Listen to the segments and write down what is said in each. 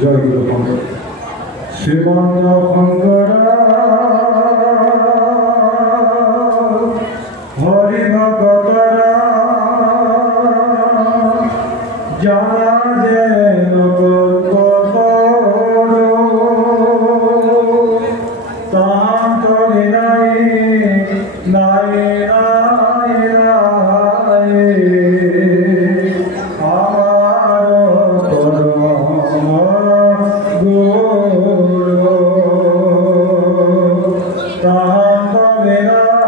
জয় গুরু শঙ্কর। শ্রীমন্ত শঙ্কর হরি ভগতর যারা যেন তান্তরে নাই নাই নাই নাই আমার পরম গুরু তান্তরে নাই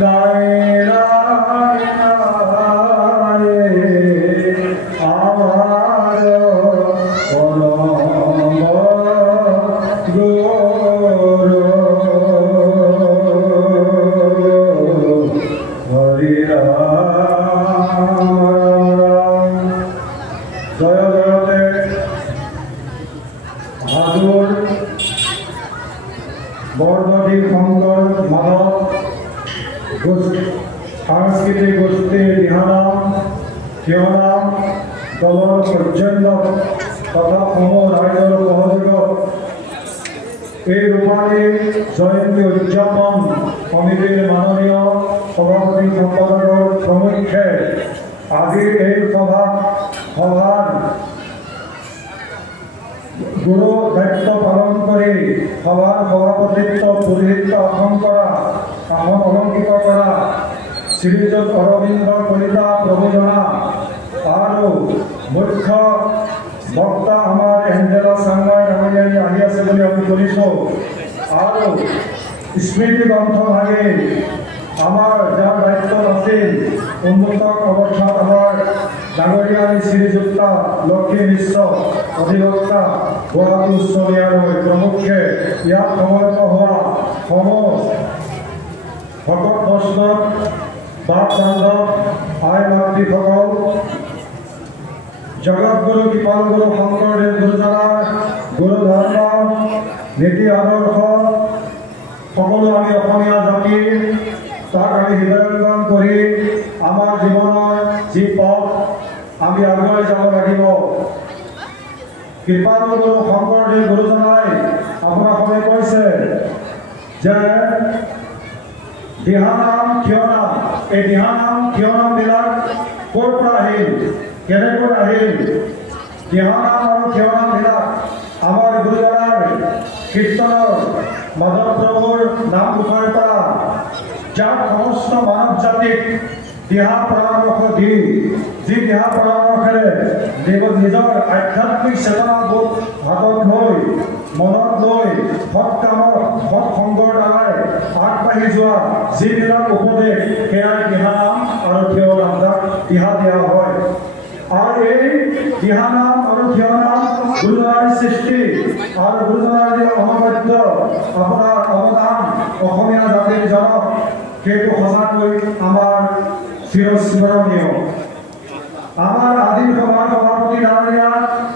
নাই নাই আমার পরম গুরু হরি রাম। জয় জগতে হাজুর বরদী শঙ্কর মাধব সাংস্কৃতিক গোষ্ঠী দিহানাম থিয়নাম দলৰ পৰ্যন্ত তথা সমূহ ৰাইজৰ সহযোগত এই ৰূপালী জয়ন্তী উদযাপন সমিতিৰ মাননীয় সভাপতি সম্পাদকৰ প্ৰমুখ্যে আজিৰ এই সভাৰ গুৰু দায়িত্ব পালন কৰি সভাৰ সভাপতিত্ব পুৰোহিত্য আসন অলংকৃত কৰা শ্ৰীযুত অৰবিন্দ কলিতা প্ৰভুজনা আৰু মুখ্য বক্তা আমাৰ এঞ্জেলা চাংমাই ডাঙৰীয়াই আহি আছে বুলি আমি শুনিছোঁ। আৰু স্মৃতি গ্ৰন্থ ভাগি আমাৰ যাৰ দায়িত্বত আছিল উন্নত অৱস্থাত আমাৰ ডাঙৰীয়াই শ্ৰীযুক্তা লক্ষ্মী মিশ্ৰ অধিবক্তা গুৱাহাটী উচ্চ ন্যায়ালয় প্ৰমুখ্যে ইয়াত সমবেত হোৱা সমূহ ভকত বৈষ্ণৱ বাপ বান্ধৱ আই মাতৃসকল জগতগুৰু কৃপাল গুৰু শংকৰদেৱ গুৰুজনাৰ গুৰু ধৰ্ম নীতি আদৰ্শ সকলো আমি অসমীয়া জাতি তাক আমি হৃদয়ঙ্গম কৰি আমাৰ জীৱনৰ যি পথ আমি আগুৱাই যাব লাগিব। কৃপাল গুৰু শংকৰদেৱ গুৰুজনাই আপোনালোকে কৈছে যে দিহানাম থিয়নাম, এই দিহানাম থিয়নামবিলাক ক'ৰ পৰা আহিল, কেনেকৈ আহিল? দিহানাম আৰু থিয়নামবিলাক আমাৰ গুৰুজনাৰ কীৰ্তনৰ মাধৱ প্ৰভুৰ নাম ঘোষাৰ পৰা যাক সমস্ত মানৱ জাতিক দিহা পৰামৰ্শ দি যি দিহা পৰামৰ্শেৰে নিজৰ আধ্যাত্মিক চেতনাবোধ হাতত লৈ মনত লৈ সৎ কামত সৎ সংগৰ দ্বাৰাই আগবাঢ়ি যোৱা যিবিলাক উপদেশ সেয়াই দিহানাম আৰু থিয়নাম, যাক দিহা দিয়া হয়। আৰু এই দিহানাম আৰু থিয়নাম গুৰুজনাৰ সৃষ্টি আৰু গুৰুজনাৰ যি অনবদ্য আপোনাৰ অৱদান অসমীয়া জাতিৰ জনক, সেইটো সঁচাকৈ আমাৰ চিৰস্মৰণীয়। আমাৰ আদিম সভাৰ সভাপতি ডাঙৰীয়া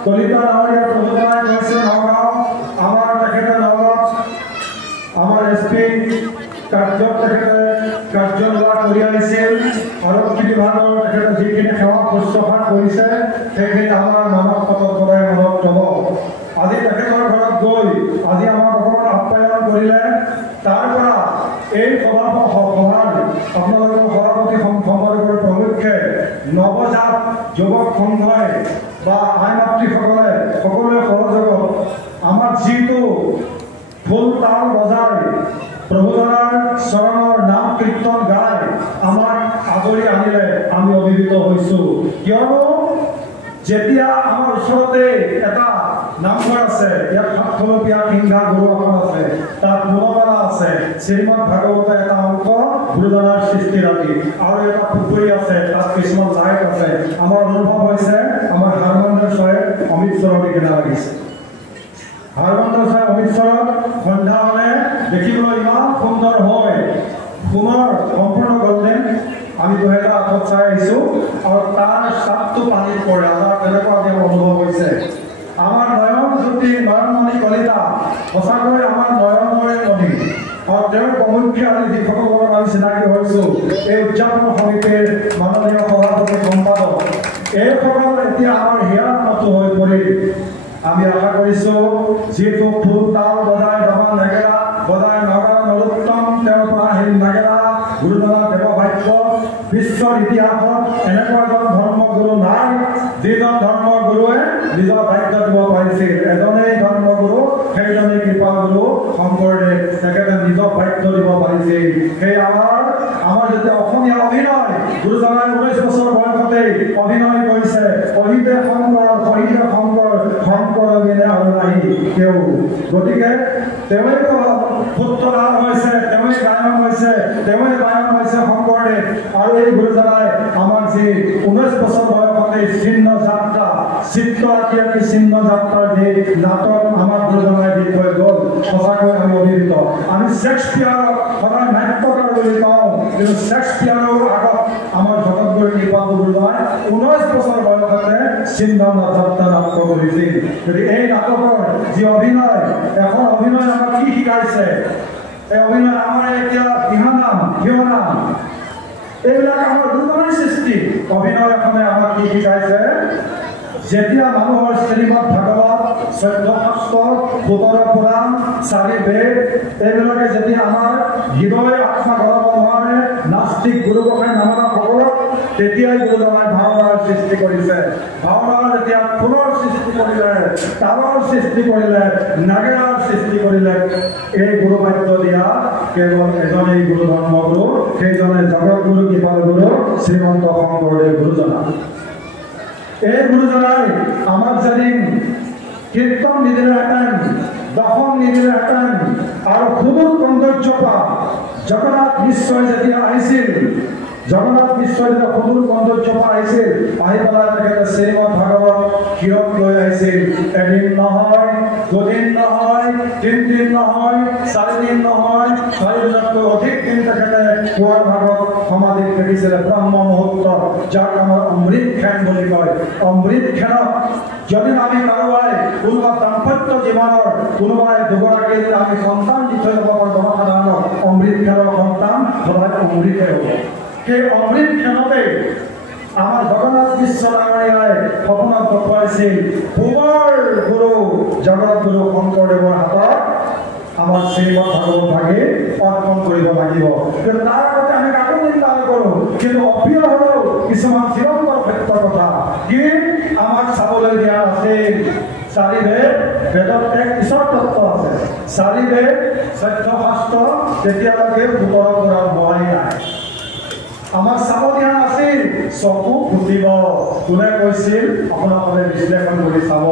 কলিতা ডাঙৰীয়া প্ৰভুজনাই কৈছে নগাঁও, আমাৰ তেখেতে নগাঁৱত আমাৰ SP কাৰ্যত তেখেতে কাৰ্যনিৰ্বাহ কৰি আহিছিল। আৰক্ষী বিভাগৰ তেখেতে যিখিনি সেৱা শুশ্ৰূষা কৰিছে সেইখিনি আমাৰ মানৱ পথত সদায় মনত ৰ'ব। আজি তেখেতৰ ঘৰত গৈ আজি আমাৰ ঘৰত আপ্যায়ন কৰিলে, তাৰ পৰা এই সভাৰ আপোনালোকৰ সভাপতি সম্পাদকৰ প্ৰমুখ্যে নৱজাত যুৱক সংঘই বা আই মাতৃসকলে সকলোৱে সহযোগত আমাৰ যিটো ফুল তাল বজাই প্ৰভুজনাৰ চৰণৰ নাম কীৰ্তন গাই আমাক আদৰি আনিলে আমি অভিভূত হৈছোঁ। কিয়নো যেতিয়া আমাৰ ওচৰতে এটা নামঘৰ আছে, ইয়াত সাতখলপীয়া সিংহা গুৰু আসন আছে, তাত গুণমালা আছে, শ্ৰীমদ ভাগৱতৰ এটা অংশ গুৰুজনাৰ সৃষ্টি ৰাতি, আৰু এটা পুখুৰী আছে, তাত কিছুমান লাইট আছে। আমাৰ অনুভৱ হৈছে আমাৰ হাৰমন্দিৰ চাই অমৃতসৰৰ নিচিনা লাগিছে। হাৰমন্দিৰ চাই অমৃতসৰত সন্ধ্যা হ'লে দেখিবলৈ ইমান সুন্দৰ হয়, সোণৰ সম্পূৰ্ণ গল্ডেন। আমি 2008 চাই আহিছোঁ আৰু তাৰ চাপটো পানীত পৰে, আমাৰ তেনেকুৱা আজি অনুভৱ হৈছে। আমাৰ নয়নমণি কলিতা সঁচাকৈ আমাৰ নয়নমণি মণি, আৰু তেওঁৰ প্ৰমুখ্যে আজি যিসকলৰ আমি চিনাকি হৈছোঁ এই উদযাপন সমিতিৰ মাননীয় সভাপতি সম্পাদক, এইসকল এতিয়া আমাৰ হিয়াৰ মাতো হৈ পৰি আমি আশা কৰিছোঁ যিটো ফুল তাল বজাই দবা নেগেৰা বজাই নগা নৰোত্তম তেওঁৰ পৰা আহিল নেগেৰা গুৰুজনাৰ দেৱভাগ্য বিশ্বৰ ইতিহাসত এনেকুৱা এজন ধৰ্মগুৰু নাই যিজন ধৰ্মগুৰুৱে নিজৰ ভাগ্য দিব পাৰিছিল এজনেই ধৰ্মগুৰু সেইজনেই কৃপাগুৰু শংকৰদেৱ তেখেতে নিজৰ ভাগ্য দিব পাৰিছিল সেই আমাৰ যেতিয়া অসমীয়া অভিনয় গুৰুজনাই 19 বছৰ বয়সতেই অভিনয় কৰিছে শহীদে শংকৰ বিনে আৰু নাহি কেউ গতিকে তেওঁৱে পুত্ৰলাভ হৈছে তেওঁৱে গায়ন হৈছে শংকৰদেৱ আৰু এই গুৰুজনাই আমাক যি 19 বছৰ বয়সতেই চিহ্ন যাত্ৰা চিত্ৰ আঁকি চিহ্ন যাত্ৰাৰ যি নাটক আমাক গুৰুজনাই দি থৈ গ'ল সঁচাকৈ আমি অভিভূত আমি শ্বেক্সপিয়াৰক সদায় নাট্যকাৰ বুলি কওঁ কিন্তু শ্বেক্সপিয়াৰৰ আগত আমাৰ জগতগুৰু কৃপালু গুৰুজনাই 19 বছৰ বয়সতে চিহ্ন যাত্ৰা নাটক কৰিছিল যদি এই নাটকৰ যি অভিনয় এখন অভিনয় আমাক কি শিকাইছে এই অভিনয় আমাৰ এতিয়া দিহানাম এইবিলাক আমাৰ গুৰুজনাৰ সৃষ্টি অভিনয় এখনে আমাক কি শিকাইছে যেতিয়া মানুহৰ শ্ৰীমদ ভাগৱত 14 শাস্ত্ৰ 17 পুৰাণ 4 বেদ এইবিলাকে যেতিয়া আমাৰ হৃদয় আত্মা গঢ়াব নোৱাৰে নাস্তিক গুৰু গোসাঁই নামানা সকলক তেতিয়াই গুৰুজনাই ভাওনাৰ সৃষ্টি কৰিছে ভাওনাৰ যেতিয়া ফুলৰ সৃষ্টি কৰিলে তালৰ সৃষ্টি কৰিলে নাগেৰাৰ সৃষ্টি কৰিলে এই গুৰুবাদ্য দিয়া কেৱল এজনেই গুৰু ধৰ্মগুৰু সেইজনে জগতগুৰু কৃপালগুৰু শ্ৰীমন্ত শংকৰদেৱ গুৰুজনা এই গুৰুজনাই আমাক যদি কীৰ্তন নিদিলেহেঁতেন দশম নিদিলেহেঁতেন আৰু সুদূৰ সৌন্দৰ্যপা জগন্নাথ নিশ্চয় যেতিয়া আহিছিল জগন্নাথ নিশ্চয় যেতিয়া সুদূৰ সৌন্দৰ্যপা আহিছিল আহি পেলাই তেখেতে শ্ৰীমদ ভাগৱত ক্ষীৰত লৈ আহিছিল এদিন নহয় দুদিন নহয় তিনিদিন নহয় চাৰিদিন নহয় 4 দিনতকৈ অধিক দিন তেখেতে পুৱাৰ ভাগত সমাধিত থাকিছিলে ব্ৰহ্ম মুহূৰ্ত যাক আমাৰ অমৃত খেন বুলি কয় অমৃত খেনত যদি আমি কাৰোবাই কোনোবা দাম্পত্য জীৱনৰ কোনোবাই দুগৰাকী আমি সন্তান দি থৈ যাব পাৰোঁ জনসাধাৰণক অমৃত খেলৰ সন্তান সদায় অমৃতে হ'ব সেই অমৃত খেনতে আমাৰ জগন্নাথ বিশ্ব ডাঙৰীয়াই সপোনত দেখুৱাইছিল পূবৰ গুৰু জগতগুৰু শংকৰদেৱৰ হাতত আমাৰ শ্ৰীমদ ভাগৱত ভাগি অৰ্পণ কৰিব লাগিব কিন্তু তাৰ আগতে আমি কাকো চিন্তা নকৰোঁ কিন্তু অপ্ৰিয় হ'লেও কিছুমান চিৰন্তন সত্য কথা কি আমাক চাবলৈ দিয়া আছিল 4 বেদত এক ঈশ্বৰ তত্ত্ব আছে 4 বেদ 14 শাস্ত্ৰ তেতিয়ালৈকে 17 পুৰাণ হোৱাই নাই আমাক চাব দিয়া নাছিল চকু ফুটিব কোনে কৈছিল আপোনালোকে বিশ্লেষণ কৰি চাব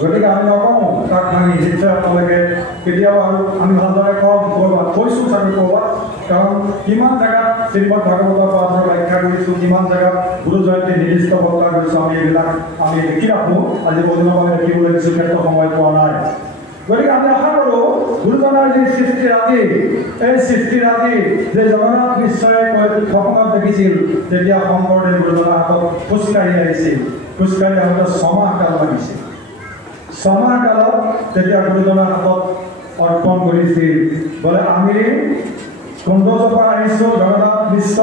গতিকে আমি নকওঁ তাক ভাঙি নিশ্চয় আপোনালোকে কেতিয়াবা আৰু আমি ভালদৰে কওঁ ক'ৰবাত কৈছোঁ চাগে ক'ৰবাত কাৰণ কিমান জেগাত শ্ৰীমদ ভাগৱতৰ পাঠৰ ব্যাখ্যা কৰিছোঁ কিমান জেগাত গুৰু জয়ন্তী নিৰ্দিষ্ট বক্তা কৰিছোঁ আমি এইবিলাক আমি লিখি ৰাখোঁ আজি বহুদিনৰ বাবে লিখিবলৈ কিছু ক্ষেত্ৰত সময় পোৱা নাই গতিকে আমি আশা কৰোঁ গুৰুজনাৰ যি সৃষ্টিৰাজি এই সৃষ্টিৰাজি যে জগন্নাথ বিশ্বই সপোনত দেখিছিল তেতিয়া শংকৰদেৱ গুৰুজনাৰ হাতত খোজকাঢ়ি আহিছিল খোজকাঢ়ি আহোঁতে 6 মাহ কাল লাগিছিল 6 মাহ কালত তেতিয়া গুৰুজনাৰ হাতত অৰ্পণ কৰিছিল বোলে আমি কন্দজৰ পৰা আহিছোঁ জগন্নাথ বিশ্ব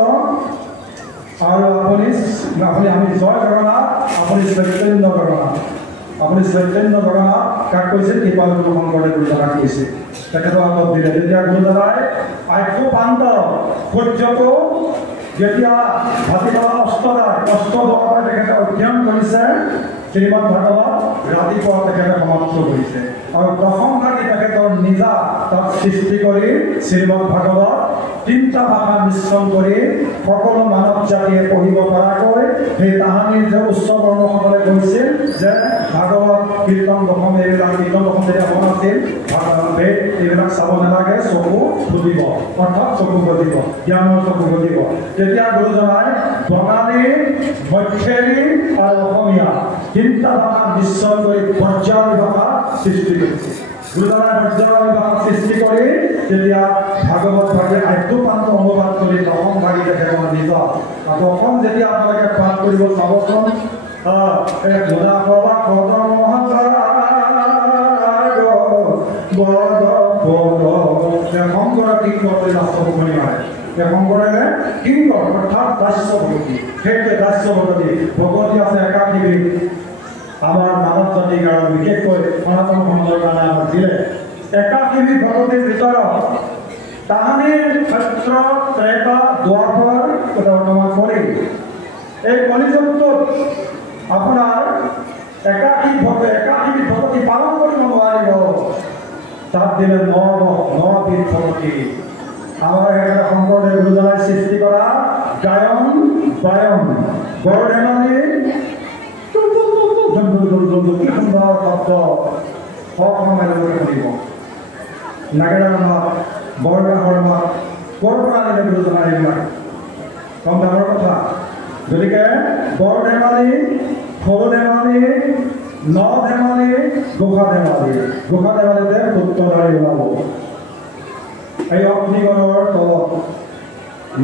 আৰু আপুনি আমি জয় জগন্নাথ আপুনি চৈতন্য জগন্নাথ আপুনি চৈতন্য জগন্নাথ কাক কৈছিল কৃপালগুৰু শংকৰদেৱ গুৰুজনাক কৈছিল তেখেতৰ হাতত দিলে তেতিয়া গুৰুজনাই আদ্যপান্ত সূৰ্যটো যেতিয়া ভাটিবেলা অস্ত দোৱাৰ তেখেতে অধ্যয়ন কৰিছে শ্ৰীমদ ভাগৱত ৰাতিপুৱা তেখেতে সমাপ্ত কৰিছে আৰু দশম ভাগি তেখেতৰ নিজা তাত সৃষ্টি কৰি শ্ৰীমদ ভাগৱত 3টা ভাষা মিশ্ৰণ কৰি সকলো মানৱ জাতিয়ে পঢ়িব পৰাকৈ সেই তাহানিৰ যে উচ্চ বৰ্ণসকলে কৈছিল যে ভাগৱত কীৰ্তন দশম এইবিলাক কীৰ্তন দশম যেতিয়া বনাইছিল বেদ এইবিলাক চাব নালাগে চকু ফুটিব অৰ্থাৎ চকু গজিব জ্ঞানৰ চকু গজিব তেতিয়া গুৰুজনাই বঙালী মধ্যেৰী আৰু অসমীয়া 3টা ভাষা মিশ্ৰণ কৰি পৰ্যায়ী ভাষা সৃষ্টি কৰিছে গুৰুজনাই পৰ্যায়ী ভাষা সৃষ্টি কৰি তেতিয়া ভাগৱত ভাগে আদ্যপান্ত অনুবাদ কৰি দশম ভাগি তেখেতৰ নিজৰ দশম যেতিয়া আপোনালোকে পাঠ কৰিব চাবচোন শংকৰে কিংকৰ ৰাষ্ট্ৰভূমি মাৰে শংকৰে কিংকৰ অৰ্থাৎ দাস্য ভগৱতী সেইটোৱে দাস্য ভগৱতী ভগৱতী আছে একাধিক আমাৰ মানৱ জাতিৰ কাৰণে বিশেষকৈ সনাতন সমাজৰ কাৰণে আমাক দিলে। 81 ভকতিৰ ভিতৰত তাহানিৰ সত্য ত্ৰেতা দ্বাপৰ বৰ্তমান কৰি এই কলিযুগটোত আপোনাৰ 81 ভকতি পালন কৰিব নোৱাৰিব। তাত দিলে 9 ভকতি। আমাৰ একেবাৰে শংকৰদেৱ গুৰুজনাই সৃষ্টি কৰা গায়ন বায়ন বৰধেমালি কি সুন্দৰ শব্দ শুনিব। নাগেৰাৰ মাত বৰগাহৰ মাত ক'ৰ পৰা আনিলে গুৰুজনাই এইবিলাক কম ডাঙৰ কথা। গতিকে বৰ ধেমালি সৰু ধেমালি ন ধেমালি গোসা ধেমালিতে সূত্ৰধাৰী ওলাব। এই অগ্নিগড়ৰ তলত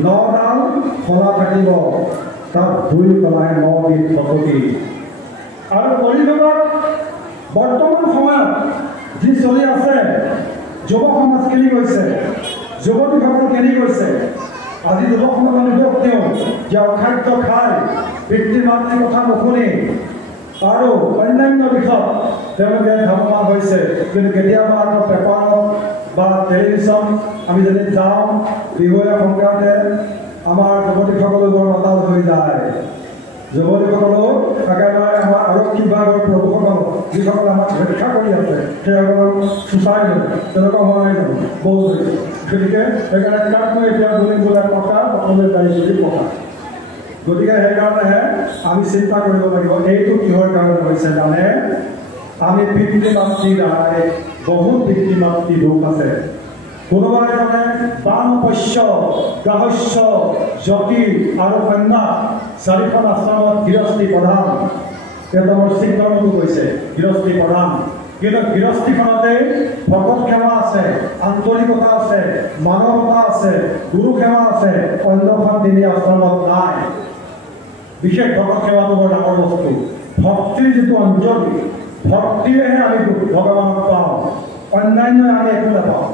9ডাল শলা থাকিব, তাত 2 কলাই 9 ভকতি। আৰু কলিযুগত বৰ্তমান সময়ত যি চলি আছে, যুৱ সমাজ কেনি গৈছে, যুৱতীসকল কেনি গৈছে। আজি যুৱ সমাজ আমি দুখ দিওঁ যে অখাদ্য খাই পিতৃ মাতৃৰ কথা নুশুনি আৰু অন্যান্য দিশত তেওঁলোকে ধাৰণা হৈছে। কিন্তু কেতিয়াবা আমাৰ পেপাৰত বা টেলিভিশ্যন আমি যদি যাওঁ, বিহুৱে সংক্ৰান্তে আমাৰ যুৱতীসকলো বৰ মাতাল হৈ যায়। যুৱতীসকলো একেবাৰে আমাৰ আৰক্ষী বিভাগৰ প্ৰভুসকল যিসকল আমাক ৰক্ষা কৰি আছে সেইসকলক চুচাই লয়। তেনেকুৱা হোৱা নাই জানো? বহুত হৈছে। গতিকে সেইকাৰণে তাক মই এতিয়া বোলে পকা প্ৰথমে যাই যদি পকা। গতিকে সেইকাৰণেহে আমি চিন্তা কৰিব লাগিব এইটো কিহৰ কাৰণে হৈছে জানে? আমি পিতৃ মাতৃৰ দ্বাৰাই বহুত পিতৃ মাতৃ দুখ আছে। কোনোবা এজনে বানপস্য গাহস্য যতি আৰু কন্যা 4খন আশ্ৰমত গৃহস্থী প্ৰধান। তেওঁ মোৰ চিন্তাটো কৈছে গৃহস্থী প্ৰধান, কিন্তু গৃহস্থীখনতে ভকত সেৱা আছে, আন্তৰিকতা আছে, মানৱতা আছে, গুৰু সেৱা আছে। অন্যখন 3 আশ্ৰমত নাই। বিশেষ ভকত সেৱাটো বৰ ডাঙৰ বস্তু। ভক্তিৰ যিটো অঞ্জলি, ভক্তিৰেহে আমি ভগৱানক পাওঁ, অন্যান্য আমি একো নাপাওঁ।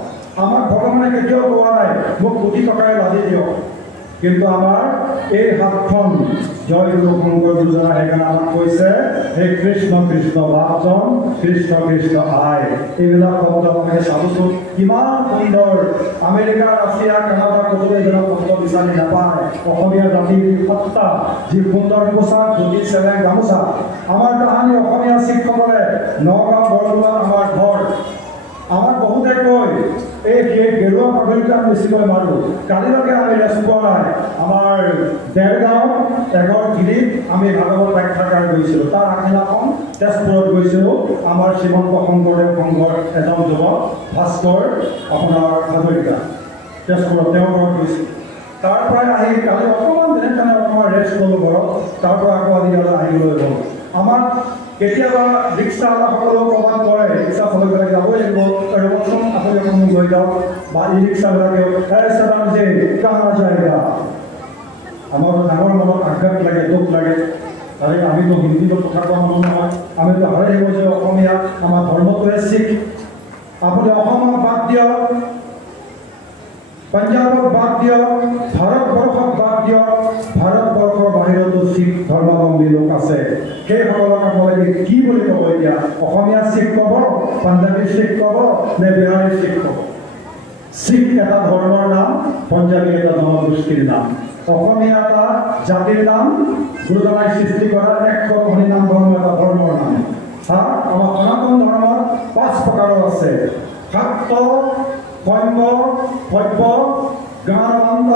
আমাক ভগৱানে কেতিয়াও কোৱা নাই মোক কোটি টকাৰে লাজি দিয়ক, কিন্তু আমাৰ এই হাতখন জয় গুৰু শংকৰ গুৰুজনা সেইকাৰণে আমাক কৈছে হে কৃষ্ণ কৃষ্ণ বাপজন কৃষ্ণ কৃষ্ণ আই। এইবিলাক শব্দ আমি চাবচোন কিমান সুন্দৰ। আমেৰিকা, ৰাছিয়া, কানাডা ক'তো এইবিলাক শব্দ বিচাৰি নাপায়। অসমীয়া জাতিৰ সত্তা, যি সুন্দৰ পোচাক, ধুতি, চেলেং, গামোচা। আমাৰ তাহানি অসমীয়া শিখসকলে নগাঁও বৰদোৱা আমাৰ ঘৰ। আমাক বহুতে কয় এই গেৰুৱা পদ্ধতিটো আমি বেছিকৈ মাৰোঁ। কালিলৈকে আমি ৰেষ্ট পোৱা নাই। আমাৰ দেৰগাঁও এগৰগিৰিত আমি ভাগৱত ব্যাখ্যাকাৰ গৈছিলোঁ। তাৰ আগদিনাখন তেজপুৰত গৈছিলোঁ। আমাৰ শ্ৰীমন্ত শংকৰদেৱ সংঘৰ এজন যুৱক ভাস্কৰ আপোনাৰ হাজৰিকা তেজপুৰত তেওঁৰ ঘৰত গৈছিলোঁ। তাৰ পৰাই আহি কালি অকণমান যেনে অকণমান ৰেষ্ট ল'লোঁ ঘৰত। তাৰ পৰা আকৌ আজি ইয়ালৈ আহিবলৈ হ'ল। আমাক কেতিয়াবা ৰিক্সাৱালাসকলেও প্ৰমাণ কৰে ৰিক্সা চলাইবিলাক যাবই লাগিব, ৰ'বচোন আপুনি অকণ মোক লৈ যাওক। বা ই ৰিক্সাবিলাকেও কাহা যায়গা। আমাৰ ডাঙৰ মনত আঘাত লাগে, দুখ লাগে। তাৰে আমিতো হিন্দীত কথা কোৱা মানুহ নহয়, আমিতো হাৰে কৈছে অসমীয়া, আমাৰ ধৰ্মটোৱে শিখ। আপুনি অসমক বাদ দিয়ক, পঞ্জাবক বাদ দিয়ক, ভাৰতবৰ্ষক বাদ দিয়ক, ভাৰতবৰ্ষৰ বাহিৰতো শিখ ধৰ্মাৱলম্বী লোক আছে। সেইসকলক আপোনালোকে কি বুলি ক'ব এতিয়া? অসমীয়া শিখ ক'ব, পাঞ্জাবী শিখ ক'ব নে বিহাৰী শিখ ক'ব? শিখ এটা ধৰ্মৰ নাম, পঞ্জাবী এটা জনগোষ্ঠীৰ নাম, অসমীয়া এটা জাতিৰ নাম, গুৰুজনাই সৃষ্টি কৰা 100 নাম ধৰ্ম এটা ধৰ্মৰ নাম। আমাৰ সনাতন ধৰ্মত 5 প্ৰকাৰৰ আছে। শাক্ত, সৈন্য, ভব্য, গানবন্ত,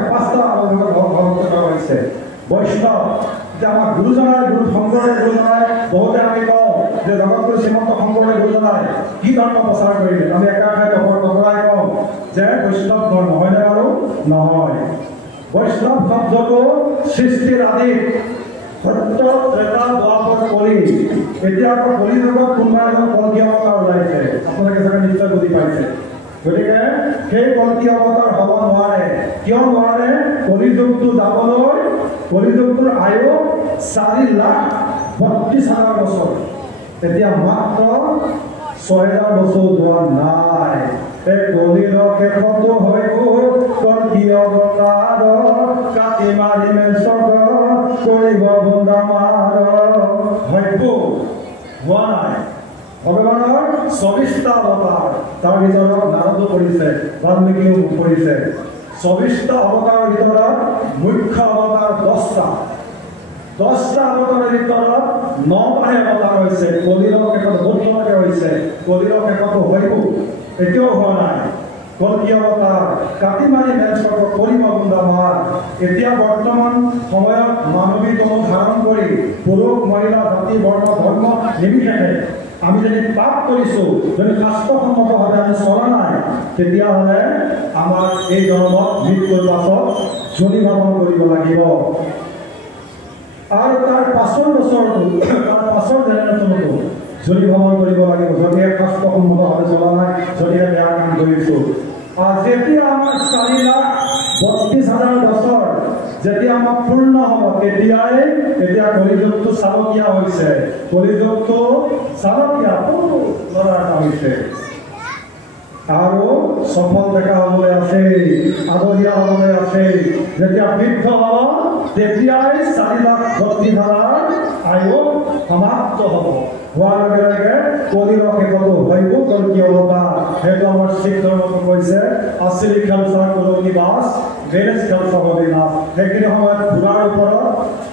5টা হৈছে। বৈষ্ণৱ যে আমাৰ গুৰুজনাই গুৰু শংকৰদেৱ গুৰুজনাই বহুতে আমি কওঁ যে জগতগুৰু শ্ৰীমন্ত শংকৰদেৱ গুৰুজনাই কি ধৰ্ম প্ৰচাৰ কৰিলে? আমি একেষাৰে নকৰাই কওঁ যে বৈষ্ণৱ ধৰ্ম। হয়নে বাৰু? নহয়। বৈষ্ণৱ শব্দটো সৃষ্টিৰ আদিত সত্য ত্ৰেতা দ্বাপৰ কৰি এতিয়া আকৌ কলিযুগত কোনোবা এজন কল্কি অৱতাৰ ওলাইছে। আপোনালোকে চাগে নিশ্চয় বুজি পাইছে। গতিকে সেই কল্কি অৱতাৰ হ'ব নোৱাৰে। কিয় নোৱাৰে? কলিযুগটো যাবলৈ কলিযুগটোৰ আয়ু 4,32,000 বছৰ। এতিয়া মাত্ৰ 6,000 বছৰ যোৱা নাই। এই কলিৰ শেষতো হৈ কল্কি অৱতাৰ কাটি মাৰিমে স্বৰ্গ কৰিব বন্দামাৰ। 24টা অৱতাৰ, তাৰ ভিতৰত নাৰদো পৰিছে, বাল্মীকিও পৰিছে। 24টা অৱতাৰৰ ভিতৰত মুখ্য অৱতাৰ 10টা। 10টা অৱতাৰৰ ভিতৰত 9টাহে অৱতাৰ হৈছে। কলিৰ শেষত বহুতলৈকে হৈছে, কলিৰ শেষতো হয়তো এতিয়াও হোৱা নাই। কল্কি অৱতাৰ কাটি মাৰি মেলচক কৰিব গুণ্ডামাৰ। এতিয়া বৰ্তমান সময়ত মানৱী তম ধাৰণ কৰি পুৰুষ মহিলা জাতি বৰ্ণ ধৰ্ম নিৰ্বিশেষে আমি যদি পাপ কৰিছোঁ, যদি শাস্ত্ৰসন্মতভাৱে আমি চলা নাই, তেতিয়াহ'লে আমাৰ এই জন্মত মৃত্যুৰ পাছত জনি ভাৱন কৰিব লাগিব। আৰু তাৰ পাছৰ বছৰতো, তাৰ পাছৰ জেনেৰেশ্যনতো জনি ভাৱন কৰিব লাগিব, যদিহে শাস্ত্ৰসন্মতভাৱে চলা নাই, যদিহে বেয়া কাম কৰিছোঁ। যেতিয়া আমাৰ 4,32,000 বছৰ যেতিয়া আমাৰ পূৰ্ণ হ'ব, তেতিয়াই এতিয়া কলিযুগটো চালকীয়া হৈছে। কলিযুগটো চালকীয়া ল'ৰা এটা হৈছে আৰু সফল ডেকা হ'বলৈ আছে, আদহীয়া হ'বলৈ আছে। যেতিয়া বৃদ্ধ হ'ব, তেতিয়াই 4,32,000 আয়ু সমাপ্ত হ'ব। হোৱাৰ লগে লগে কলিৰ শেষতো হয়তো কল্কি অৱতাৰ। সেইটো আমাৰ শিখ ধৰ্মটো কৈছে আচলি খালচা কলনিবাস বেলেজ খালচা অবিনাশ। সেইখিনি সময়ত ঘোঁৰাৰ ওপৰত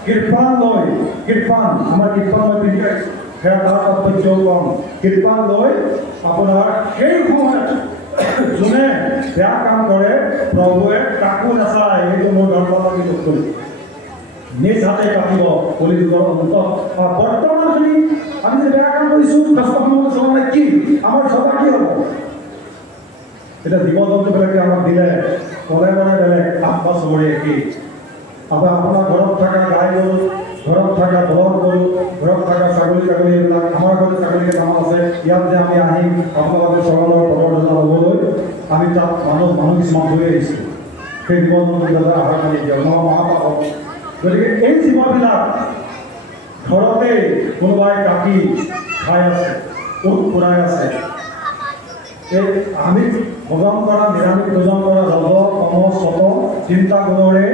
কৃপান লৈ, কৃপান আমাৰ কৃপান লৈ পিন্ধি সেয়া তাৰ তাৎপৰ্যও কম। কৃপান লৈ আপোনাৰ সেই সময়ত যোনে বেয়া কাম কৰে, প্ৰভুৱে কাকো নাচায়। সেইটো মোৰ ধৰ্মবাদী কৰি নিজ হাতে কাটিব কলিযুগৰ অন্ত। বৰ্তমান যদি আমি যে বেয়া কাম কৰিছোঁ, শাস্ত্ৰসন্মত চলা নাই, কি আমাৰ সভা কি হ'ব? এতিয়া জীৱ জন্তুবিলাকে আমাক দিলে ক'লে মানে বেলেগ, আত্মা চবৰে একেই। আপোনাৰ ঘৰত থকা গাই গৰু, ঘৰত থকা বলদ গৰু, ঘৰত থকা ছাগলী এইবিলাক, আমাৰ ঘৰত ছাগলীকে কাম আছে। ইয়াত যে আমি আহিম আপোনালোকে চৰণৰ প্ৰৱৰ্তনা ল'বলৈ, আমি তাত মানুহ কিছুমান লৈ আহিছোঁ। সেই জীৱ জন্তুবিলাকে আহাৰ মানি দিয়ক, আমাৰ মহাপাপ হ'ব। গতিকে এই জীৱবিলাক ঘৰতে কোনোবাই কাটি খাই আছে, উঠ ফুৰাই আছে। এই আমি ভোজন কৰা, নিৰামিষ ভোজন কৰা ৰজ তম সত 3টা গুণৰে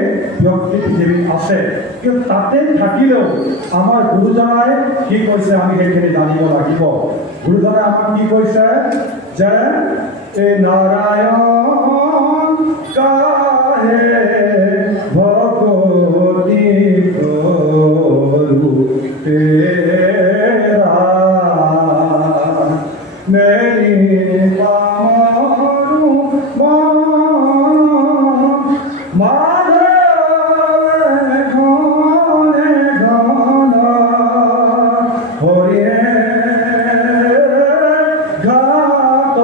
ব্যক্তি পৃথিৱীত আছে। কিন্তু তাতে থাকিলেও আমাৰ গুৰুজনাই কি কৈছে আমি সেইখিনি জানিব লাগিব। গুৰুজনাই আমাক কি কৈছে যে এই নাৰায়ণ কাহে ভগতি কৰো তেৰা মেৰি মাৰু মাধৱে ঘনে ঘন হৰিয়ে ঘাত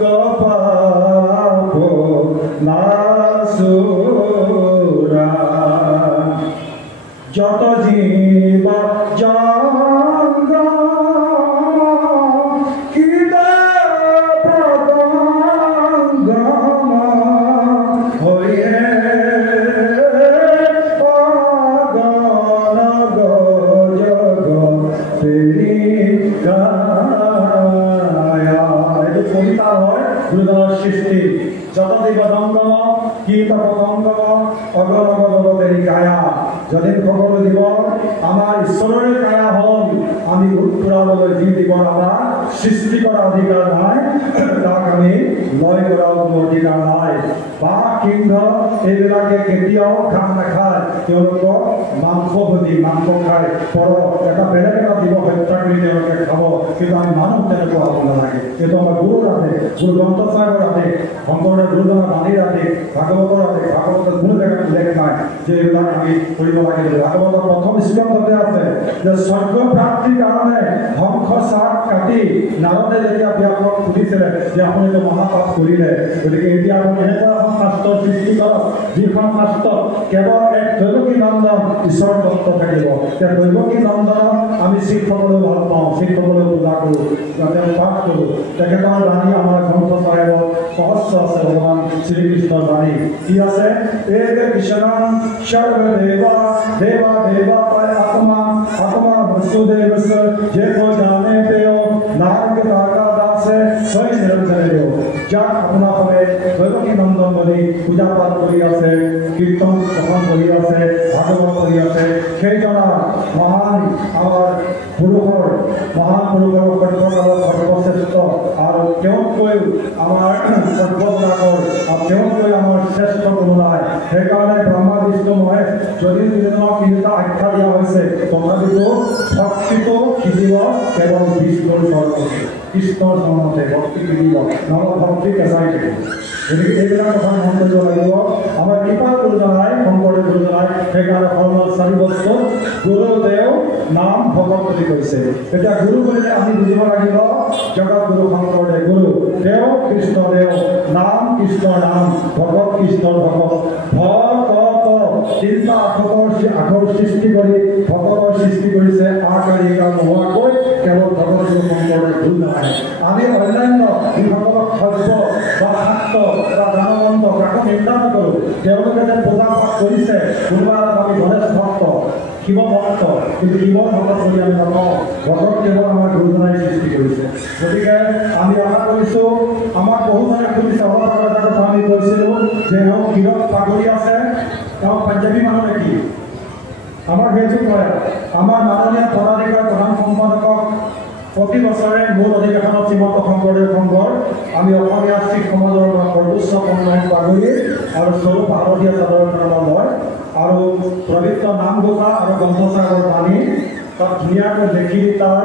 কপাপ নাসুৰা যত জীৱ জঙ্গ কিবা পতঙ্গম হৰিয়ে অগণ গজগ তেৰি গায়া। এইটো কবিতা হয় গুৰুজনাৰ সৃষ্টি। যত জীৱ জঙ্গম কীট পতঙ্গম অগণ গজগতেৰি গায়া। যদি সকলো জীৱ আমাৰ ঈশ্বৰৰে কায়া হ'ল, আমি উঠ ফুৰাবলৈ যি জীৱৰ আমাৰ সৃষ্টি কৰা অধিকাৰ নাই, তাক আমি লয় কৰাৰ কোনো অধিকাৰ নাই। বাঘ সিংহ এইবিলাকে কেতিয়াও ঘাঁহ নাখায়, তেওঁলোকক মাংসভোজী, মাংস খায়। এটা বেলেগ এটা জীৱ হত্যা কৰি তেওঁলোকে খাব, কিন্তু আমি মানুহ তেনেকুৱা হ'ব নালাগে। এইটো আমাৰ গুৰু ৰাধে, গুৰু গ্ৰন্থ চাহেবৰ ৰাধে, শংকৰদেৱ গুৰুজনাৰ বাণী ৰাধে, ভাগৱতৰ ৰাধে। ভাগৱতৰ কোনো জেগাত উল্লেখ নাই যে এইবিলাক আমি কৰিব লাগে। ভাগৱতৰ প্ৰথম স্কন্ধতে আছে যে স্বৰ্গ প্ৰাপ্তিৰ কাৰণে হংস চাক কাটি নাৰদে যেতিয়া ব্যাসক সুধিছিলে যে আপুনিতো মহাপাপ কৰিলে, গতিকে এতিয়া আপুনি এনেকুৱা এখন শাস্ত্ৰৰ সৃষ্টি কৰক যিখন শাস্ত্ৰত কেৱল এক দৈৱকী নন্দন ঈশ্বৰ তত্ত্ব থাকিব। এতিয়া দৈৱকী নন্দনক আমি শিখসকলেও ভাল পাওঁ, শিখসকলেও পূজা কৰোঁ, তেওঁ পাঠ কৰোঁ। তেখেতৰ বাণী আমাৰ গ্ৰন্থ চাহেবত সহস্ৰ আছে। ভগৱান শ্ৰীকৃষ্ণৰ বাণী কি আছে? এই যে কৃষ্ণান সৰ্বদেৱা দেৱা দেৱা পায় আত্মা আত্মা বসুদেৱ যে তো জানে তেও নাৰক দাগা দাসে স্বয়ং নিৰঞ্জনে দেও। যাক আপোনালোকে দৈৱকী নন্দন বুলি পূজা পাঠ কৰি আছে, কীৰ্তন গ্ৰহণ কৰি আছে, ভাগৱত কৰি আছে। সেইজনা মহান আমাৰ পুৰুষৰ সৰ্বকালৰ সৰ্বশ্ৰেষ্ঠ আৰু তেওঁতকৈ আমাৰ সৰ্ববিলাকৰ তেওঁতকৈ আমাৰ শ্ৰেষ্ঠ কোনো নাই। সেইকাৰণে ব্ৰহ্মা বিষ্ণু মহেশ যদিও দুজনক তিনিটা আখ্যা দিয়া হৈছে, তথাপিতো ভক্তিটো সিজিব কেৱল বিষ্ণুৰ চৰণতে, কৃষ্ণৰ চৰণতে ভক্তি সিজিব, নহ'লে ভক্তি কেঁচাই থাকিব। গতিকে এইবিলাক কথা মন কৰিব লাগিব। আমাৰ কৃপা গুৰুজনাই শংকৰদেৱ গুৰুজনাই সেইকাৰণে সৰ্বত 4 বছৰ গুৰুদেৱ নাম ভগত বুলি কৈছে। এতিয়া গুৰু বুলিলে আমি বুজিব লাগিব জগত গুৰু শংকৰদেৱ গুৰু, দেৱ কৃষ্ণদেৱ, নাম কৃষ্ণৰ নাম, ভগত কৃষ্ণৰ ভগত। তিনিটা আখৰ সৃষ্টি কৰি ভগতৰ সৃষ্টি কৰিছে। আকাৰিকা নোহোৱাকৈ কেৱল ভগত গুৰু শংকৰদেৱ ভুল নহয়। আমি অন্যান্য যিসকলক সভ্য বা শাক্ত বা দানৱন্ত কাকো নিন্দা নকৰোঁ। তেওঁলোকে যে পূজা পাঠ কৰিছে, কোনোবা আমি গণেশ ভক্ত, শিৱ ভক্ত, কিন্তু শিৱৰ ভকত বুলি আমি নকওঁ। ভকত কেৱল আমাৰ গুৰুজনাই সৃষ্টি কৰিছে। গতিকে আমি আশা কৰিছোঁ, আমাক বহুজনে সুধিছে, অলপ আগতে কথা আমি কৈছিলোঁ যে এওঁ শিৰত পাগৰি আছে, তেওঁ পাঞ্জাবী মানুহ নেকি? আমাৰ সেইটো কয়। আমাৰ মাননীয় পদাধিকাৰ প্ৰধান সম্পাদকক প্ৰতি বছৰে মূল অধিৱেশনত শ্ৰীমন্ত শংকৰদেৱ সংঘৰ আমি অসমীয়া শিখ সমাজৰ পৰা সৰ্বোচ্চ সন্মান পাগৰি আৰু স্বৰূপ হালধীয়া চাদৰখনৰ লয় আৰু পবিত্ৰ নামঘোষা আৰু গ্ৰন্থসাগৰ বাণী তাত ধুনীয়াকৈ লিখি তাৰ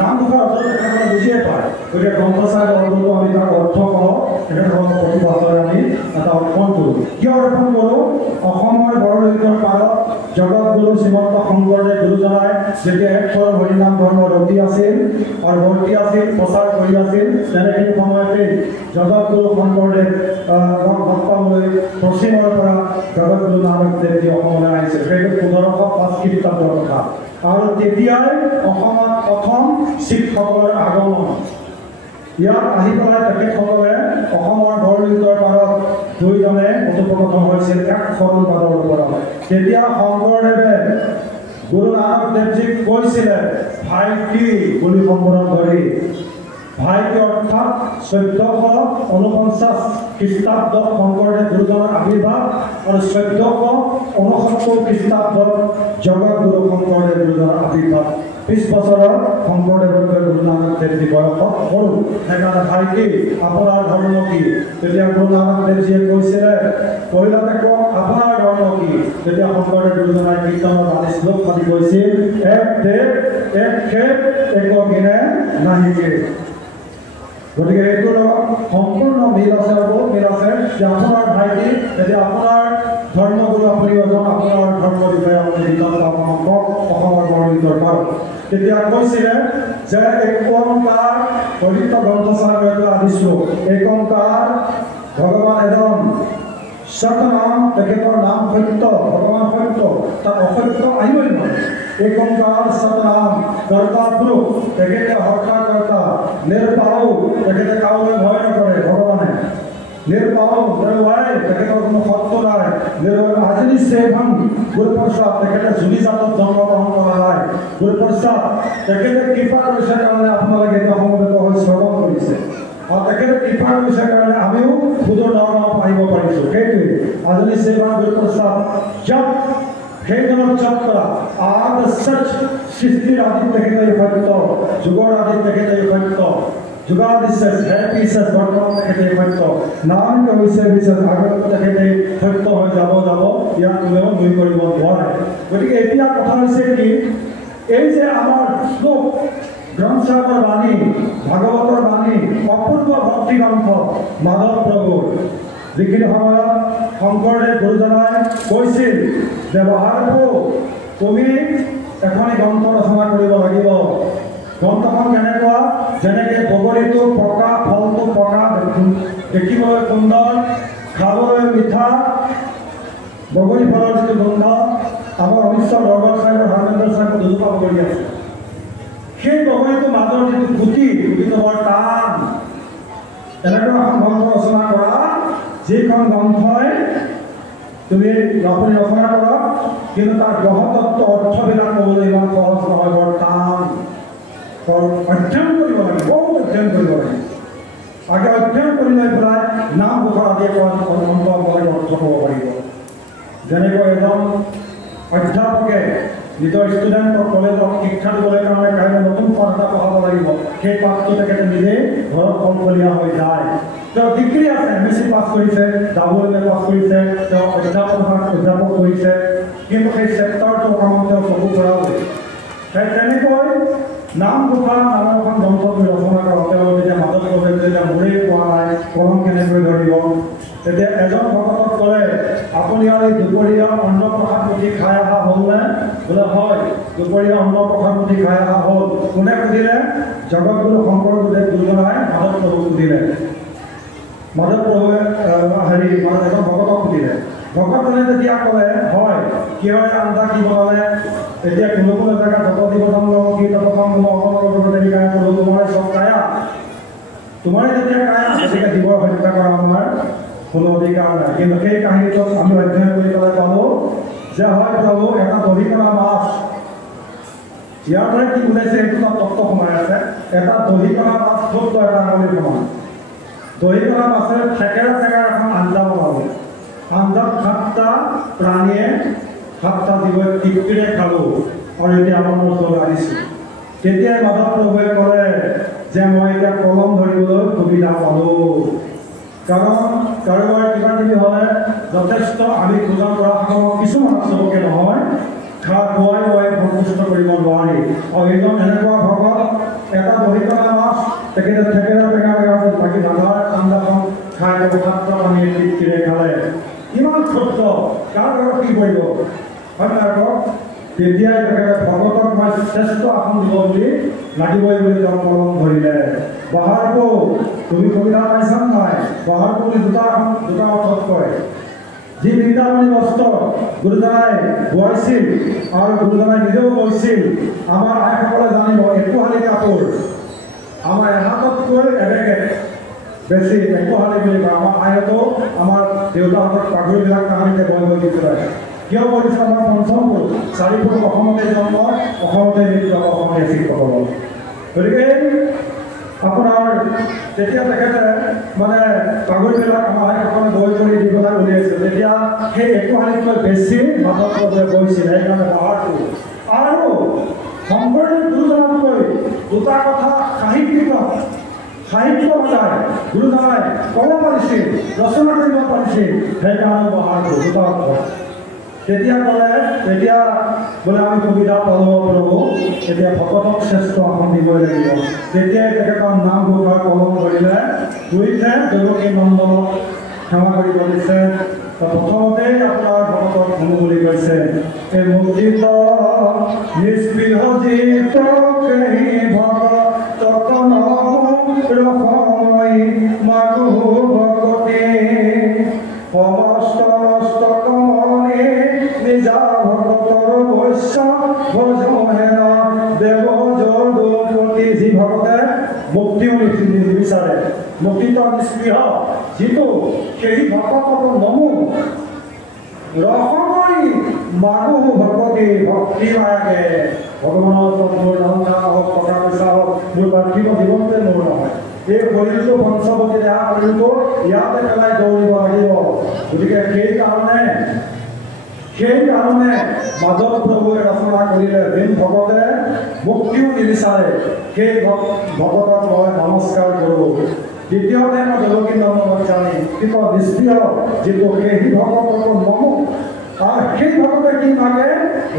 নামঘোষা অৰ্থ তেখেতসকলে বুজিয়ে পায়। গতিকে গ্ৰন্থসাগৰ অৰ্থটো আমি তাক অৰ্থ কওঁ, তেখেতসকলক প্ৰতি বছৰে আমি এটা অৰ্পণ কৰোঁ। কিয় অৰ্পণ কৰোঁ? অসমৰ বৰদৈতৰ পাৰত জগতগুৰু শ্ৰীমন্ত শংকৰদেৱ গুৰুজনাই যেতিয়া একশৰ হৰিনাম ধৰ্মৰ ৰতি আছিল আৰু ভৰ্তি আছিল, প্ৰচাৰ কৰি আছিল, তেনেখিনি সময়তে জগতগুৰু শংকৰদেৱ লগ পাবলৈ পশ্চিমৰ পৰা জগতগুৰু নানক দেৱজী অসমলৈ আহিছিল। সেইটো 1505 খ্ৰীষ্টাব্দৰ কথা। আৰু তেতিয়াই অসমত প্ৰথম শিখসকলৰ আগমন। ইয়াত আহি পেলাই তেখেতসকলে অসমৰ বৰদৈতৰ পাৰত দুইজনে কথোপকথন হৈছিল এক সৰল পাদৰ ওপৰত। তেতিয়া শংকৰদেৱে গুৰু নানক দেৱজীক কৈছিলে ভাইটি বুলি সম্বোধন কৰি। ভাইটি অৰ্থাৎ 1449 খ্ৰীষ্টাব্দত শংকৰদেৱ গুৰুজনাৰ আৱিৰ্ভাৱ আৰু 1469 খ্ৰীষ্টাব্দত জগতগুৰু শংকৰদেৱ গুৰুজনাৰ আৱিৰ্ভাৱ। 20 বছৰৰ শংকৰদেৱতকৈ গুৰু নানক দেৱজী বয়সত সৰু। সেইকাৰণে ভাইটি আপোনাৰ ধৰ্ম কি? তেতিয়া গুৰু নানক দেৱজীয়ে কৈছিলে পহিলাতে কওক আপোনাৰ ধৰ্ম কি? তেতিয়া শংকৰদেৱ গুৰুজনাই কীৰ্তনৰ বাণী শ্লোক পাতি কৈছিল এক দেৱ এক খেপ এক গিনে নাহিকে। গতিকে এইটোৰ লগত সম্পূৰ্ণ মিল আছে আৰু বহুত মিল আছে যে আপোনাৰ ভাইটি যেতিয়া আপোনাৰ ধৰ্মগুৰু আপুনি এজন, আপোনাৰ ধৰ্মৰ বিষয়ে আপুনি কীৰ্তন আপোনাক কওক অসমৰ বৰদৈতৰ পাৰত। তেতিয়া কৈছিলে যে এক ওংকাৰ পবিত্ৰ গ্ৰন্থসাগৰটো আদিছোঁ, এক ওংকাৰ ভগৱান এজন, সতনাম তেখেতৰ নাম সত্য, ভগৱান সত্য, তাত অসত্য আহিবই নহয়। এক ওংকাৰ সতনাম কৰ্তা পুৰুষ, তেখেতে হৰ্তাকৰ্তা, নিৰ্বাহু তেখেতে কাউলৈ ভয় নকৰে ভগৱানে, নিৰ্বাহু নিৰ্ভয় তেখেতৰ কোনো শত্ৰু নাই, নিৰ্ভয় হাজিৰি সেভং গুৰুপ্ৰসাদ তেখেতে জুলি জাতত জন্মগ্ৰহণ কৰা নাই। গুৰুপ্ৰসাদ তেখেতে কৃপা কৰিছে কাৰণে আপোনালোকে এতিয়া সমবেত হৈ শ্ৰৱণ কৰিছে আৰু তেখেতে কৃপা কৰিছে কাৰণে আমিও সুদূৰ নগাঁও আহিব পাৰিছোঁ। সেইটোৱে হাজিৰি সেভং গুৰুপ্ৰসাদ জপ সেইজনক জপ কৰা আদ সচ সৃষ্টিৰ আদিত তেখেতে সত্য, যুগৰ আদিত তেখেতে সত্য, যুগাদিশেষ হেপি শেষ বৰ্তমান তেখেতে সত্য, নাম হৈছে বিশেষ আগত তেখেতে সত্য হৈ যাব ইয়াক কোনেও নুই কৰিব নোৱাৰে। গতিকে এতিয়া কথা হৈছে কি, এই যে আমাৰ শ্লোক গ্ৰন্থসাগৰ বাণী, ভাগৱতৰ বাণী, অপূৰ্ব ভক্তি গ্ৰন্থ মাধৱ প্ৰভুৰ, যিখিনি সময়ত শংকৰদেৱ গুৰুজনাই কৈছিল যে মহাপ্ৰভু তুমি এখনি গ্ৰন্থ ৰচনা কৰিব লাগিব। গ্ৰন্থখন কেনেকুৱা? যেনেকৈ বগৰীটো পকা, ফলটো পকা, দেখিবলৈ সুন্দৰ, খাবলৈ মিঠা, বগৰী ফলৰ যিটো গোন্ধ, আমাৰ অমৃতসৰ দৰবাৰ চাহেবৰ হাৰমেন্দ্ৰ চাহেবৰ দুজোপা বগৰী আছে। সেই বগৰীটো মাজৰ যিটো গুটিটো বৰ টান। এনেকুৱা এখন গ্ৰন্থ ৰচনা কৰা যিখন গ্ৰন্থই তুমি আপুনি ৰচনা কৰক, কিন্তু তাৰ গ্ৰহতত্ব অৰ্থবিলাক ক'বলৈ ইমান সহজ নহয়, বৰ টান। অধ্যয়ন কৰিব লাগে, বহুত অধ্যয়ন কৰিব লাগে। আগে অধ্যয়ন কৰি লৈ পেলাই নাম ঘোষা আদি কৰা অন্ত হ'ব পাৰিব। যেনেকৈ এজন অধ্যাপকে নিজৰ ষ্টুডেণ্টক কলেজত শিক্ষা দিবলৈ কাৰণে কাইলৈ নতুন পাঠ এটা পঢ়াব লাগিব, সেই পাঠটো তেখেতে নিজেই ঘৰত কলকলীয়া হৈ যায়। তেওঁ ডিগ্ৰী আছে, MSc পাছ কৰিছে, WMA পাছ কৰিছে, তেওঁ অধ্যাপক কৰিছে, কিন্তু সেই চেপ্টাৰটো কামত তেওঁ চকু ফুৰাবলৈ তেনেকৈ নামঘোষা নামৰ এখন গ্ৰন্থটো ৰচনা কৰক। তেওঁ যেতিয়া মাজত প্ৰৱেশ যেতিয়া মোৰেই পোৱা নাই কলম কেনেকৈ ধৰিব। তেতিয়া এজন ভকতক ক'লে, আপুনি আৰু এই দুপৰীয়া অন্নপ্ৰসাদ পুথি খাই অহা হ'লনে? বোলে হয়, দুপৰীয়া অন্নপ্ৰসাদ পুথি খাই অহা হ'ল। কোনে সুধিলে? জগতগুৰু শংকৰদেৱ গুৰুজনাই মাধৱ প্ৰভুক সুধিলে। মাধৱ প্ৰভুৱে এজন ভকতক সুধিলে। ভকতজনে যেতিয়া ক'লে হয়, কিহৰে আঞ্জা কি বনালে, তেতিয়া কোনো কোনো জেগাত ভকতি প্ৰথম তোমাৰ চব কায়া, তোমাৰ যেতিয়া কায়া গতিকে জীৱৰ হত্যা কৰা আমাৰ কোনো অধিকাৰ নাই। কিন্তু সেই কাহিনীটোত আমি অধ্যয়ন কৰি পেলাই পালোঁ যে হয় প্ৰভু, এটা দহি কৰা মাছ, ইয়াৰ পৰা কি বুজাইছে সেইটো তাত তত্ত্ব সোমাই আছে। এটা দহি কৰা মাছ খুব এটা আঙুলিৰ সমান, দহি কৰা মাছেৰে থেকেৰা চেকেৰা এখন আঞ্জা বনালোঁ। আঞ্জাত 7টা প্ৰাণীয়ে 7টা জীৱই তৃপ্তিৰে খালোঁ আৰু এতিয়া আমাৰ ওচৰলৈ আনিছোঁ। তেতিয়াই মাধৱ প্ৰভুৱে ক'লে যে মই এতিয়া কলম ধৰিবলৈ সুবিধা পালোঁ। কাৰণ কাৰোবাৰ কিবা কিবি হ'লে যথেষ্ট আমি ভোজন কৰা সময়ত কিছুমান চবকে নহয় খোৱাই সন্তুষ্ট কৰিব নোৱাৰি। আৰু এইজন এনেকুৱা ভকত, এটা দহি কৰা মাছ তেখেতে থেকেৰা টেঙা বাকী ভাতৰ আঞ্জাখন খাই 7টা পানীয়ে তৃপ্তিৰে খালে। ইমান ক্ষুদ্ৰ, কাৰ লগত কি কৰিব হয় নাই কওক? তেতিয়াই তেখেতে ভগতক মই শ্ৰেষ্ঠ আসন দিব বুলি লাগিবই বুলি তেওঁ কলম ধৰিলে। বাহাৰকো তুমি সুবিধা পাইছা নাই? বাহাৰকো বুলি দুটা অৰ্থত কয়। যি বৃন্দাবনী বস্ত্ৰ গুৰুজনাই বোৱাইছিল আৰু গুৰুজনাই নিজেও কৈছিল, আমাৰ আইসকলে জানিব একোহালি কাপোৰ আমাৰ এহাততকৈ এবেগে বেছি একোহালি বুলি কয়। আমাৰ আইহঁতেও আমাৰ দেউতাহঁতক পাগুৰিবিলাক তাহাঁতে বৈ দিছিলে। কিয় কৰিছে? আমাৰ পঞ্চম পুৰুষ 4 পুৰুষ অসমতে জন্ম, অসমতে মৃত্যু, অসমতে শিক্ষকসকল। গতিকে আপোনাৰ তেতিয়া তেখেতে মানে পাগুৰিবিলাক আমাৰ আইসকলে বৈ কৰি দি পেলাই উলিয়াইছিল। তেতিয়া সেই একোহালিতকৈ বেছি মাধৱ প্ৰভুৱে গৈছিল, সেইকাৰণে পাহাৰটো। আৰু শংকৰদেৱ গুৰুজনাতকৈ দুটা কথা সাহিত্য ভাষাই গুৰুজনাই ক'ব পাৰিছিল, ৰচনা কৰিব পাৰিছিল, সেইকাৰণে পাহাৰটো দুটা অৰ্থ। তেতিয়া ক'লে, তেতিয়া বোলে আমি সুবিধা পালোঁ প্ৰভু, এতিয়া ভকতক শ্ৰেষ্ঠ আসন দিবই লাগিব। তেতিয়াই তেখেতৰ নাম ঘোষাৰ কলম ধৰিলে, দুইতে দেৱকী নন্দনক সেৱা কৰিব দিছে। প্ৰথমতেই আপোনাৰ ভকতক শুনো বুলি কৈছে, এই মুদিত নিষ্পৃহ জিত কেহি ভকতক ৰসময় মাগু ভকতি সমস্ত মস্তক মনে নিজা ভকতৰ বৈশ্য ভজহেন দেৱ যদুপতি। যি ভকতে মুক্তিও নিবিচাৰে, মুক্তিত নিষ্পৃহ যিটো, সেই ভকতক নমো ৰসময় মাগু ভকতি। ভক্তি মায়াকে ভগৱানৰ ওচৰত মোৰ ধনধান হওক, টকা পইচা হওক, মোৰ পাৰ্থিৱ জীৱনটোৱে মোৰ নহয়। এই শৰীৰটো পঞ্চৱতী দেহা শৰীৰটো ইয়াতে পেলাই দৌৰিব লাগিব। গতিকে সেইকাৰণে মাধৱ প্ৰভুৱে ৰচনা কৰিলে, যোন ভকতে মুক্তিও নিবিচাৰে সেই ভকতক মই নমস্কাৰ কৰোঁ। দ্বিতীয়তে মই দেৱকী নন্দনক জানি কিন্তু নিষ্পৃহ যিটো, সেই ভকতক নমো। আৰু সেই ভকতে কি মাগে?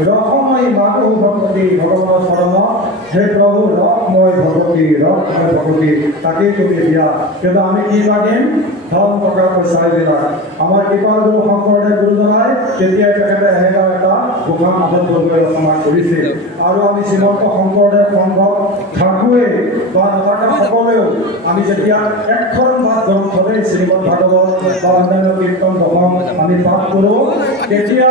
ৰসময় মাগু ভকতি। ভগৱানৰ চৰণত হে প্ৰভু ৰসময় ভকতি, ৰসময় ভকতি তাকেই তুমি দিয়া। কিন্তু আমি কি মাগিম? ধন টকা পইচা এইবিলাক। আমাৰ কৃপাগুৰু শংকৰদেৱ গুৰুজনাই তেতিয়াই তেখেতে এনেকুৱা এটা ঘোষা মাধৱ প্ৰভুৱে ৰচনা কৰিছিল। আৰু আমি শ্ৰীমন্ত শংকৰদেৱ সংঘত থাকোঁৱেই বা নাথাকে সকলোৱেও আমি যেতিয়া একশৰণ ভাগ গ্ৰন্থতেই শ্ৰীমদ ভাগৱত বা অন্যান্য কীৰ্তন দশম আমি পাঠ কৰোঁ, তেতিয়া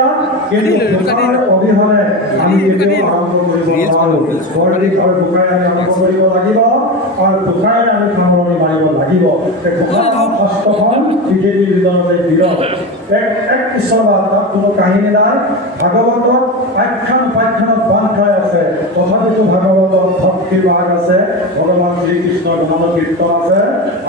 কিন্তু ঘোষাৰ অবিহনে আমি কেতিয়াও আৰম্ভ কৰিব নোৱাৰোঁ। বৰদিন আৰু ঘোষাই আমি আৰম্ভ কৰিব লাগিব আৰু ঘোষাই আমি সামৰণি মাৰিব লাগিব। অষ্টখন পৃথিৱীৰ বিজনতে বিৰল, এক ঈশ্বৰবাদ, তাত কোনো কাহিনী নাই। ভাগৱতত আখ্যান উপাখ্যানত বান্ধ খাই আছে, তথাপিতো ভাগৱতত ভক্তি ভাগ আছে, ভগৱান শ্ৰীকৃষ্ণৰ নাম কীৰ্তন আছে।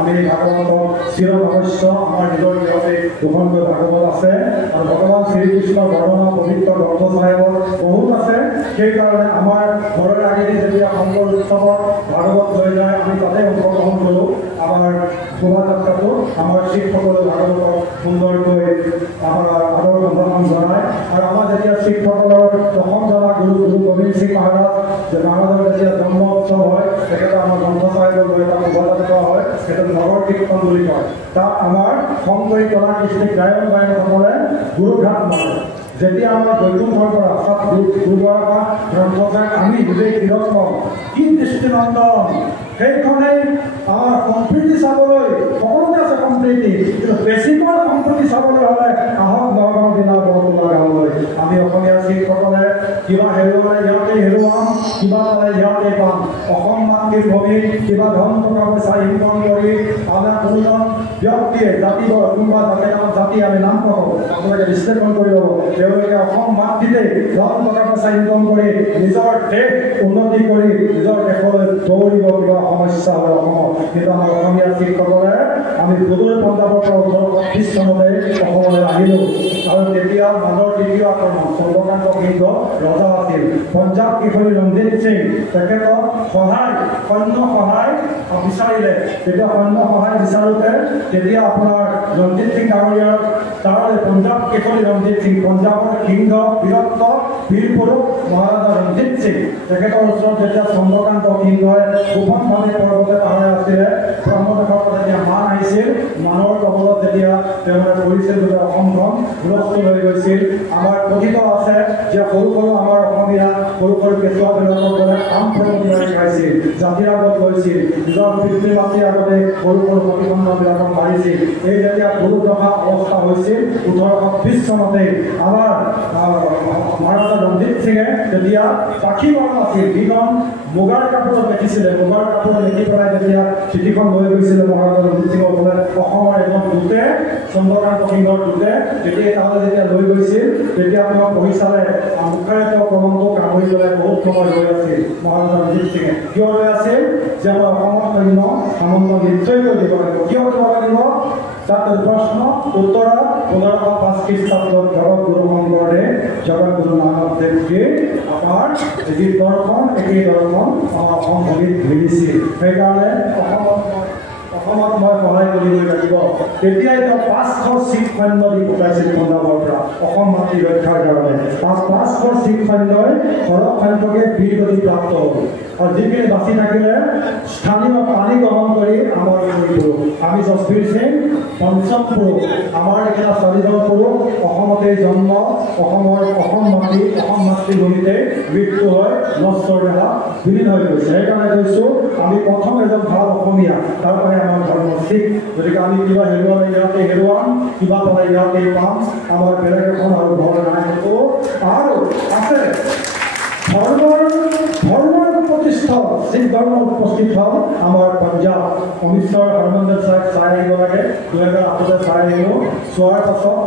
আমি ভাগৱতক চিৰৰহস্য আমাৰ নিজৰ নিয়মে দুখনকৈ ভাগৱত আছে আৰু ভগৱান শ্ৰীকৃষ্ণৰ বৰ্ণনা পবিত্ৰ গ্ৰন্থ চাহেবত বহুত আছে। সেইকাৰণে আমাৰ ঘৰৰ আগেদি যেতিয়া শংকৰ উৎসৱত ভাগৱত লৈ যায় আমি তাতে অংশগ্ৰহণ কৰোঁ। আমাৰ শোভাযাত্ৰাটো আমাৰ শিখসকলে ভাগৱতক সুন্দৰকৈ আমাৰ আদৰ সম্ভাষণ জনায়। আৰু আমাৰ যেতিয়া শিখসকলৰ দশম জনা গুৰু গোবিন্দ সিং মহাৰাজৰ যেতিয়া জন্ম উৎসৱ হয় তেখেতে আমাৰ গ্ৰন্থ চাহেবত লৈ এটা শোভাযাত্ৰা হয়, সেইটো নগৰ কীৰ্তন বুলি কয়। তাত আমাৰ শংকৰী কলা কৃষ্টিক গায়ন গায়কসকলে গুৰুঘাট মাৰে। যেতিয়া আমাৰ বৈকুণ্ঠৰ পৰা অৰ্থাৎ গুৰুদ্বাৰৰ পৰা গ্ৰন্থ চাই আমি নিজেই কিৰত কওঁ কি দৃষ্টিনন্দন, সেইখনেই আমাৰ সম্প্ৰীতি চাবলৈ সকলোতে আছে সম্প্ৰীতি, কিন্তু বেছিকৈ সম্প্ৰীতি চাবলৈ হ'লে আহক নগাঁও জিলাৰ বৰতোলা গাঁৱলৈ। আমি অসমীয়া শিখসকলে কিবা হেৰুৱালে ইয়াতে হেৰুৱাম, কিবা পালে ইয়াতে পাম। অসম মাতৃৰ ভূমি কিবা ধন টকা পইচা ইনকম কৰি আমাৰ কোনোজন ব্যক্তিয়ে জাতি কোনোবা জাতি আমি নাম পাব আপোনালোকে বিশ্লেষণ কৰি ল'ব। তেওঁলোকে অসম মাতৃতে ধন টকা পইচা ইনকম কৰি নিজৰ দেশ উন্নতি কৰি নিজৰ দেশলৈ দৌৰিব কিবা সমস্যা হয় অসমত। কিন্তু আমাৰ অসমীয়া শিখসকলে আমি সুদূৰ পঞ্জাৱৰ পৰা 1925 চনতে অসমলৈ আহিলোঁ। আৰু তেতিয়া মাজৰ দ্বিতীয় আক্ৰমণ চন্দ্ৰকান্ত সিংহ ৰজা আছিল। পঞ্জাৱ কিশোৰী ৰঞ্জিত সিং তেখেতক সৈন্য সহায় বিচাৰিলে। তেতিয়া সৈন্য সহায় বিচাৰোঁতে তেতিয়া আপোনাৰ ৰঞ্জিত সিং ডাঙৰীয়াৰ তাৰলৈ পঞ্জাৱ কিশোৰী ৰঞ্জিত সিং, পঞ্জাৱৰ সিংহ বীৰত্ব বীৰ পুৰুষ মহাৰাজা ৰঞ্জিত সিং তেখেতৰ ওচৰত যেতিয়া চন্দ্ৰকান্ত সিংহই গোপনভাৱে পৰ্বতে পাহাৰে আছিলে, ব্ৰহ্মদেশৰ পৰা যেতিয়া মান আহিছিল, মানৰ কবলত যেতিয়া তেওঁলোকে কৰিছিল যে অসমখন হুলস্থুল হৈ গৈছিল। আমাৰ কথিত আছে যে সৰু সৰু আমাৰ অসমীয়া সৰু সৰু কেঁচুৱাবিলাকৰ পৰা কাম প্ৰবন্ধৰে খাইছিল, জাতিৰ আগত গৈছিল, নিজৰ পিতৃ মাতৃৰ আগতে সৰু সৰু প্ৰতিবন্ধবিলাকক মাৰিছিল। এই যেতিয়া গুৰুদশা অৱস্থা হৈছিল 1920 চনতে আমাৰ মহাৰাজা ৰঞ্জিত সিঙে তেতিয়া পাখি বৰণ আছিল, যিখন মুগাৰ কাপোৰত লিখিছিলে, মুগাৰ কাপোৰত লিখি পেলাই যেতিয়া চিঠিখন লৈ গৈছিলে মহাৰাজা ৰঞ্জিত সিঙৰ বোলে অসমৰ এজন দূতে, চন্দ্ৰকান্ত সিংহৰ দূতে, তেতিয়া তালৈ যেতিয়া লৈ গৈছিল তেতিয়া তেওঁ পঢ়ি চালে মুখেৰে তেওঁ কলমটো কামুৰি পেলাই বহুত সময় ৰৈ আছিল মহাৰাজা ৰঞ্জিত সিঙে। কিয় ৰৈ আছিল? যে আমাৰ অসমৰ সৈন্য সামন্ত নিশ্চয় দিব লাগিব। কিয় দিব লাগিব? তাত প্ৰশ্ন উত্তৰত 1505 খ্ৰীষ্টাব্দত জগতগুৰু শংকৰদেৱ জগতগুৰু নানক দেৱজীৰ আমাৰ যি দৰ্শন একেই দৰ্শন আমাৰ অসম ভূমিত মিলিছিল। সেইকাৰণে অসমত মই সহায় কৰিবলৈ লাগিব। তেতিয়াই তেওঁ 500 শিখ সৈন্য দি পঠাইছিল পঞ্জাৱৰ পৰা অসম মাতৃ ৰক্ষাৰ কাৰণে। 500 শিখ সৈন্যই সৰহ সংখ্যকে বীৰগতি প্ৰাপ্ত হ'ল। আৰু যিখিনি বাচি থাকিলে স্থানীয় পানী গ্ৰহণ কৰি আমাৰ পুৰুষ আমি জসবীৰ সিং পঞ্চম পুৰুষ, আমাৰ এতিয়া 4জন পুৰুষ অসমতে জন্ম, অসম মাতৃভূমিতে মৃত্যু হয়, নশ্বৰ দেহা বিলীন হৈ গৈছে। সেইকাৰণে কৈছোঁ আমি প্ৰথম এজন ভাল অসমীয়া, তাৰ কাৰণে আমাৰ ধৰ্ম শিখ। গতিকে আমি কিবা হেৰুৱালে ইয়াতে হেৰুৱাম, কিবা পালে ইয়াতে পাম, আমাৰ বেলেগ এখন আৰু ঘৰ নাই। আৰু আছে ধৰ্মৰ প্ৰতিষ্ঠা শিখ ধৰ্ম উপস্থিত হ'ল আমাৰ পঞ্জাৱ। অমৃতসৰ হৰমন্দিৰ চাহেব চাই আহিব লাগে, 2008 চাই আহিলোঁ। চোৱাৰ পাছত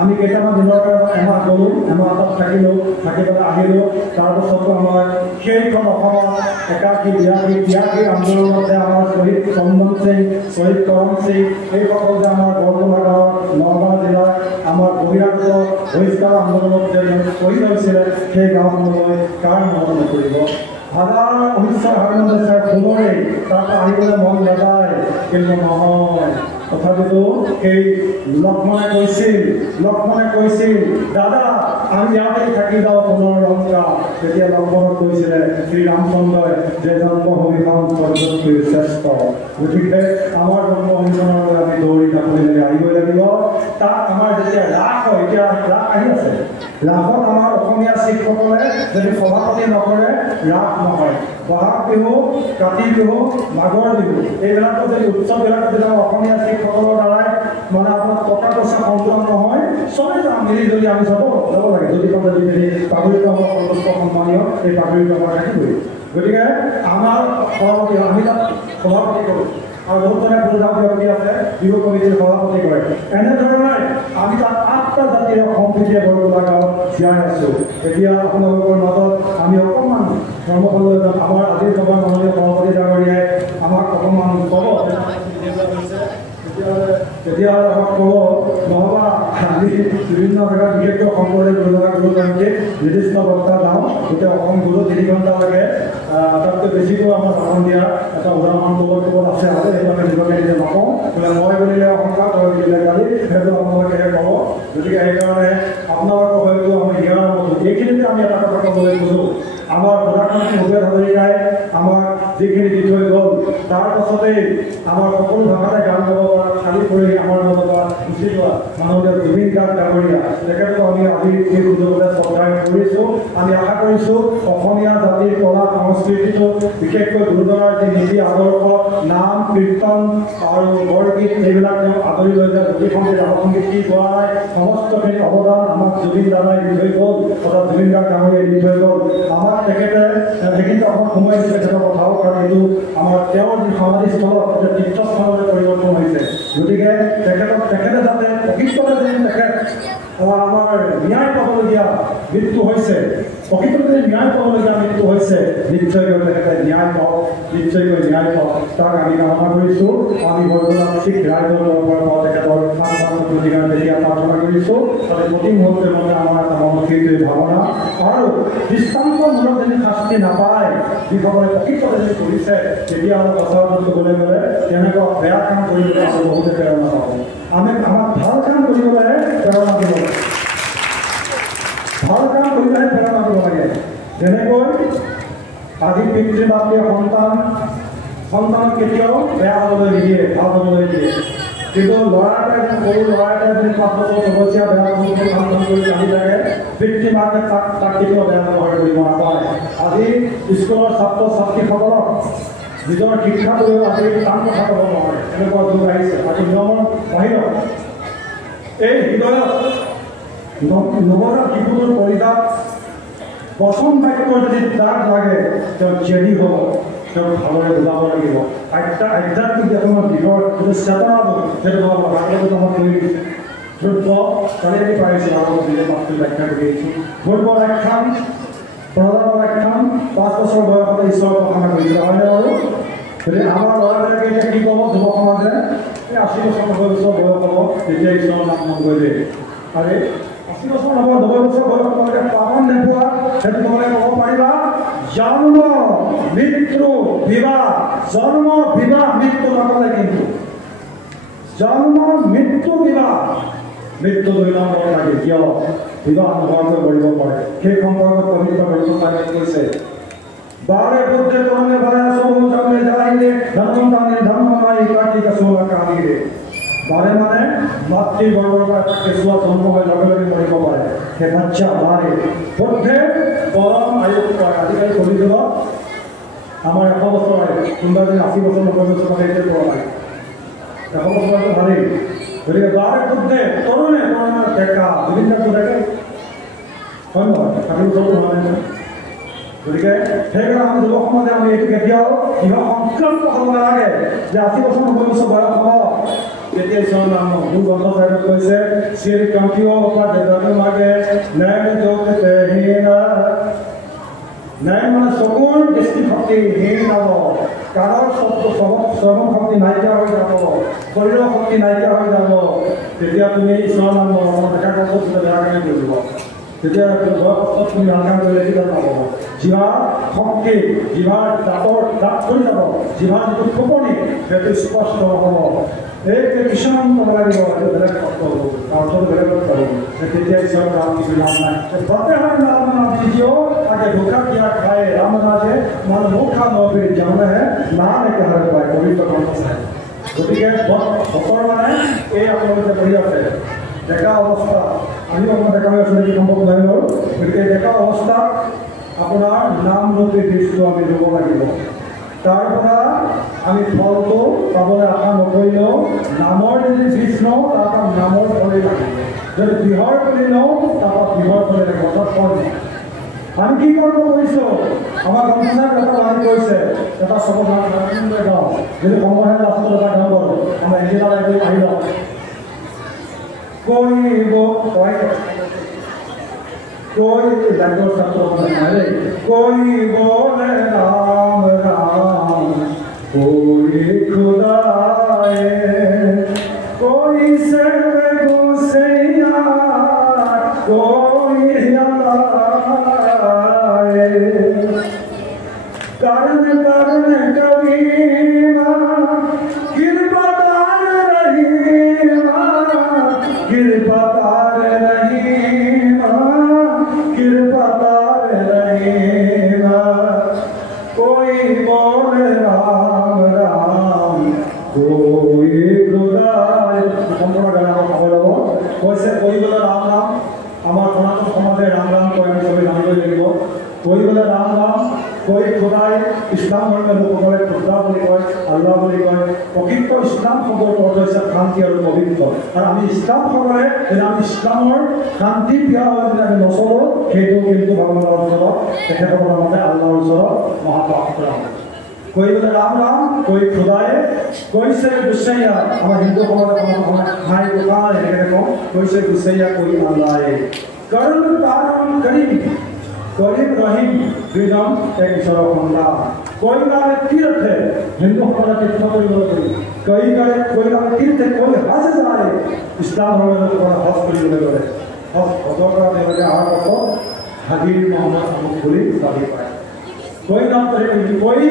আমি কেইটামান দিনৰ কাৰণে এমাহ গ'লোঁ, এমাহ তাত থাকিলোঁ, থাকি পেলাই আহিলোঁ। তাৰপাছতো আমাৰ সেইখন অসমত 81-82 আন্দোলনত যে আমাৰ শ্বহীদ চন্দন সিং, শ্বহীদ কৰণ সিং, এইসকল যে আমাৰ বৰতোলা গাঁৱৰ নগাঁও জিলাৰ আমাৰ বহিৰাগত বহিষ্কাৰ আন্দোলনত যে শ্বহীদ হৈছিলে, সেই গাঁওখনলৈ কাৰ মনত নকৰিব? হাজাৰ অমৃতসৰ হৰমন্দিৰ চাহেব পুনৰেই তাৰপৰা আহিবলৈ মন নাযায়, কিন্তু নহয়। তথাপিতো সেই লক্ষ্মণে কৈছিল দাদা আমি ইয়াতে থাকি যাওঁ পুনৰ লংকা। তেতিয়া লক্ষ্মণক কৈছিলে শ্ৰীৰামচন্দ্ৰই যে জন্মভূমিখন স্বৰ্গতকৈ শ্ৰেষ্ঠ, গতিকে আমাৰ জন্মভূমিখনলৈ আমি দৌৰি ঢাপলি আহিবই লাগিব। তাত আমাৰ যেতিয়া ৰাস হয়, এতিয়া ৰাস আহি আছে, ৰাসত আমাৰ অসমীয়া শিখসকলে যদি সভাপতি নকৰে ৰাস নহয়। বহাগ বিহু, কাতি বিহু, মাঘৰ বিহু, এইবিলাকত যদি উৎসৱবিলাকত যদি অসমীয়া শিখসকলৰ দ্বাৰাই মানে আপোনাৰ টকা পইচা সন্তুলন নহয়, চবেই যাম মিলি যদি আমি যাব লাগে। যদি পাগুৰিত আমাৰ সন্তুষ্ট সন্মানীয় এই পাগুৰিত আমাৰ থাকিবই। গতিকে আমাৰ সভাপতি আমি তাত সভাপতি কৰোঁ, আৰু বহুতজনে পূজা ব্যক্তি আছে বিহু কমিটিৰ সভাপতি কৰে। এনেধৰণে আমি তাত 8টা জাতিৰে সম্প্ৰীতিৰে বৰতোলা গাঁৱত জীয়াই আছোঁ। এতিয়া আপোনালোকৰ মাজত আমি অকণমান ধৰ্মফলৈ যাম। আমাৰ আজিৰ সভাৰ মাননীয় সভাপতি ডাঙৰীয়াই আমাক অকণমান ক'ব তেতিয়াহ'লে আমাক ক'ব নহ'বা আমি বিভিন্ন জেগাত বিশেষকৈ শংকৰদেৱ গুৰুজনাকে নিৰ্দিষ্ট বক্তা যাওঁ গোটেই অসম গুৰু 3 ঘণ্টা লাগে তাতকৈ বেছিকৈ আমাৰ ভাষণ দিয়া এটা উদাহৰণ ক'ব আছে আৰু সেইবাবে নিজকে নিজে নকওঁ বোলে মই বুলিলে অহংকাৰ তই বুলিলে গালি সেইটো আপোনালোকেহে ক'ব গতিকে সেইকাৰণে আপোনালোকক হয়তো আমি ইয়াৰ এইখিনিতে আমি এটা কথা ক'বলৈ খোজোঁ আমাৰ প্ৰধানমন্ত্ৰী ভূপেন হাজৰিকাই আমাক যিখিনি দি থৈ গ'ল তাৰ পাছতেই আমাৰ সকলো ভাষাতে গান গাব পৰা খালী কৰি আমাৰ মাজৰ পৰা গুচি যোৱা মাননীয় জুবিন গাৰ্গ ডাঙৰীয়া তেখেতক আমি আজি এই সুযোগতে শ্ৰদ্ধা কৰিছোঁ আমি আশা কৰিছোঁ অসমীয়া জাতিৰ কলা সংস্কৃতিটো বিশেষকৈ গুৰুজনাৰ যি নীতি আদৰ্শ নাম কীৰ্তন আৰু বৰগীত এইবিলাক তেওঁ আদৰি লৈ যায় জ্যোতি সংগীত ৰাভ সংগীত কি গোৱা নাই সমস্তখিনি অৱদান আমাক জুবিন দাদাই দি থৈ গ'ল অৰ্থাৎ জুবিন গাৰ্গ ডাঙৰীয়াই দি থৈ গ'ল আমাক তেখেতে সেইখিনি অকণ সময় দিছে তেখেতৰ কথাও কাৰণ এইটো আমাৰ তেওঁৰ যি সমাধিস্থলত তীৰ্থস্থানলৈ পৰিৱৰ্তন হৈছে গতিকে তেখেতে যাতে প্ৰকৃততে যদি তেখেত আমাৰ ন্যায় পাবলগীয়া মৃত্যু হৈছে প্ৰকৃততে যদি ন্যায় পাবলগীয়া মৃত্যু হৈছে নিশ্চয়কৈ তেখেতে ন্যায় পাওক নিশ্চয়কৈ ন্যায় পাওক তাক আমি কামনা কৰিছোঁ আমি বৰ্তমান ঠিক ৰাইজৰ পৰা তেখেতৰ প্ৰতিকাৰ তেতিয়া প্ৰাৰ্থনা কৰিছোঁ তাতে প্ৰতি মুহূৰ্তে মতে আমাৰ এটা মনস্থিৰ ভাৱনা আৰু দৃষ্টান্তমূলক যদি শাস্তি নাপায় যিসকলে প্ৰকৃততে যদি কৰিছে তেতিয়াহ'লে সঁচাটো ক'বলৈ গ'লে তেনেকুৱা বেয়া কাম কৰিবলৈ আমি বহুতে প্ৰেৰণা পাওঁ আমি আমাক ভাল কাম কৰিবলৈ প্ৰেৰণা দিব লাগে ভাল কাম কৰিলেহে প্ৰেৰণা দিব লাগে যেনেকৈ আজি পিতৃ মাতৃয়ে সন্তানক কেতিয়াও বেয়া হ'বলৈ নিদিয়ে ভাল হ'বলৈ দিয়ে কিন্তু ল'ৰা এটাই সৰু ল'ৰা এটাই যদি 5 বছৰ সমস্যা বেয়া কাম কৰি আহি থাকে পিতৃ মাকে তাক কেতিয়াও বেয়া ব্যৱহাৰ কৰিব নাপায় আজি স্কুলৰ ছাত্ৰ ছাত্ৰীসকলক নিজৰ শিক্ষা লৈ আজি টান কথা ক'ব নোৱাৰে এনেকুৱা যুগ আহিছে আজি নিয়মৰ বাহিৰত এই হৃদয়ত নৱজাত শিশুটোৰ পৰিতাপ বচন বাক্যৰ যদি দাগ লাগে তেওঁ জেদি হ'ব তেওঁ ভালদৰে বুজাব লাগিব আধ্যাত্মিক জীৱনৰ দিশৰ যিটো চেতনা সেইটো বাকলটো আমাক কৰি দিছে ধ্ৰুৱ কালি আমি পাৰিছোঁ আৰু নিজে মাতৃ ব্যাখ্যা কৰি আহিছোঁ ধ্ৰুৱৰ আখ্যান প্ৰহ্লাদৰ আখ্যান 5 বছৰ বয়সতে ঈশ্বৰৰ প্ৰশংসা কৰিছিলে হয়নে বাৰু গতিকে আমাৰ ল'ৰাবিলাকে এতিয়া কি ক'ব যুৱ সমাজে এই 80 বছৰ 90 বছৰ বয়স হ'ব তেতিয়া ঈশ্বৰৰ নাম মন কৰিলে আৰে 80 বছৰ হ'ব 90 বছৰ বয়স তোমালোকে পাবন নোপোৱা সেইটো তোমালোকে ক'ব পাৰিবা জন্ম মৃত্যু বিবাহ জন্ম বিবাহ মৃত্যু নকলে কিন্তু জন্ম মৃত্যু বিবাহ মৃত্যু 2 নম্বৰ লাগে কিয় বিবাহ নোহোৱাকৈ কৰিব পাৰে সেই সম্পৰ্কত পবিত্ৰ গ্ৰন্থ কৈছে बारे बुद्धे तोने भाया सब मुझे जाएंगे धर्म ताने धर्म माई काटी का सोला काटी रे बारे माने मातृ गर्भ का केसुआ जन्म में लगे मरिब पारे हे बच्चा बारे बुद्धे परम आयु का अधिकारी কৰি দিব আমাৰ 100 বছৰ কোনবা দিন 80 বছৰ 90 বছৰ পাইছে তো নাই 100 বছৰ ভালে গতিকে বাৰে বুদ্ধে তৰুণে দেখা বিভিন্ন দেখে হয় নহয় 80 বছৰ মানে গতিকে সেইকাৰণে আমি যুৱ সমাজে আমি এইটো কেতিয়াও কিবা সংকল্প হ'ব নালাগে যে 80 বছৰ 90 বছৰ বয়স হ'ব তেতিয়া ঈশ্বৰৰ নাম মোৰ গ্ৰন্থ চাইডত কৈছে শ্ৰী কান্তিও বা দেৱতাকে মাগে নয়ন জগতে হেনা নয়ন মানে চকুৰ দৃষ্টিশক্তি হীন হ'ব কাৰৰ শ্ৰৱণ শক্তি নাইকিয়া হৈ যাব শৰীৰৰ শক্তি নাইকিয়া হৈ যাব তেতিয়া তুমি ঈশ্বৰৰ নাম দেখা গল্প বেয়া কাম কৰিব তেতিয়া তুমি আকাম কৰিলে কিবা পাব জিভাৰ শক্তি জিভাৰ দাঁত হৈ যাব জিভাৰ যিটো ফুপনি সেইটো স্পষ্ট হ'ব এই কিছুমান ক'ব লাগিব এইটো বেলেগ শব্দ হ'ব অৰ্থটো বেলেগত পাব তেতিয়া ঈশ্বৰৰ নাম কিছু নাম নাই ফতেহৰ নাম দিজিও আগে ধোকা দিয়া খায় ৰাম ৰাজে মান মুখা নবে জানেহে নাম একেবাৰে পায় পবিত্ৰ গ্ৰন্থ চাই গতিকে ভক্তৰ মানে এই আপোনালোকে পঢ়ি আছে ডেকা অৱস্থা আমি অকণমান ডেকা হৈ আছোঁ নেকি সম্ভৱ নাই বাৰু গতিকে ডেকা অৱস্থাত আপোনাৰ নাম ৰূপী বীজটো আমি ল'ব লাগিব তাৰ পৰা আমি ফলটো পাবলৈ আশা নকৰিলেও নামৰ যদি বীজ লওঁ তাৰপৰা নামৰ ফলেই লাগিব যদি বৃহৰ পুলি লওঁ তাৰপৰা বৃহৰ ফলেই লাগিব অৰ্থাৎ ফল আমি কি কৰিব কৰিছোঁ আমাৰ গন্থনাৰ কথা বান্ধি কৰিছে এটা চবৰ গাঁও যদি সময় লাষ্টত এটা গাঁও কৰোঁ আমাৰ ইঞ্জিনিয়াৰ আহি লওঁ कोई लगो सतो हरे कोई बोले राम राम कोई खुदाए कोई आए कारण कारण कबीरा कृपातार रहीमा कृपातार रहीमा कृपातार रहीमा कोई बोल राम राम कोई खुदाय সম্পূর্ণ গান আমার খবর লব কৈছে কইবলে রাম রাম আমার সনাতন সমাজে রাম রাম কই আমি সবাই জানিব লাগিব কইবলে রাম রাম কই খুদাই ইসলাম ধর্মের লোকসকলে খুদা বুলি কয় আল্লাহ বুলি কয় প্রকৃত ইসলাম শব্দৰ অৰ্থ হৈছে শান্তি আৰু পবিত্ৰ আৰু আমি ইসলাম সকলে আমি ইসলামৰ শান্তি প্ৰিয় হৈ আমি নচলো সেইটো কিন্তু ভগৱানৰ ওচৰত তেখেতসকলৰ মতে আল্লাহৰ ওচৰত মহাপ্ৰাপ্ত कोई बोले राम राम कोई खुदाए कोई से गुस्सैया हमारे हिंदू हमारे भाई पुकार है देखो कोई से गुस्सैया कोई अल्लाह है करुण पारम करीम करीम रहीम विदम एक ईश्वर बंदा कोई गावे तीर्थ है हिंदू हमारा कितना कोई बोले कोई गावे तीर्थ है कोई हज जाए इस्लाम हमारे लोग बड़ा हज कोई बोले हज भगवान ने बोले आठ को हबीब मोहम्मद अबुल साहिब पाए कोई नाम करे कोई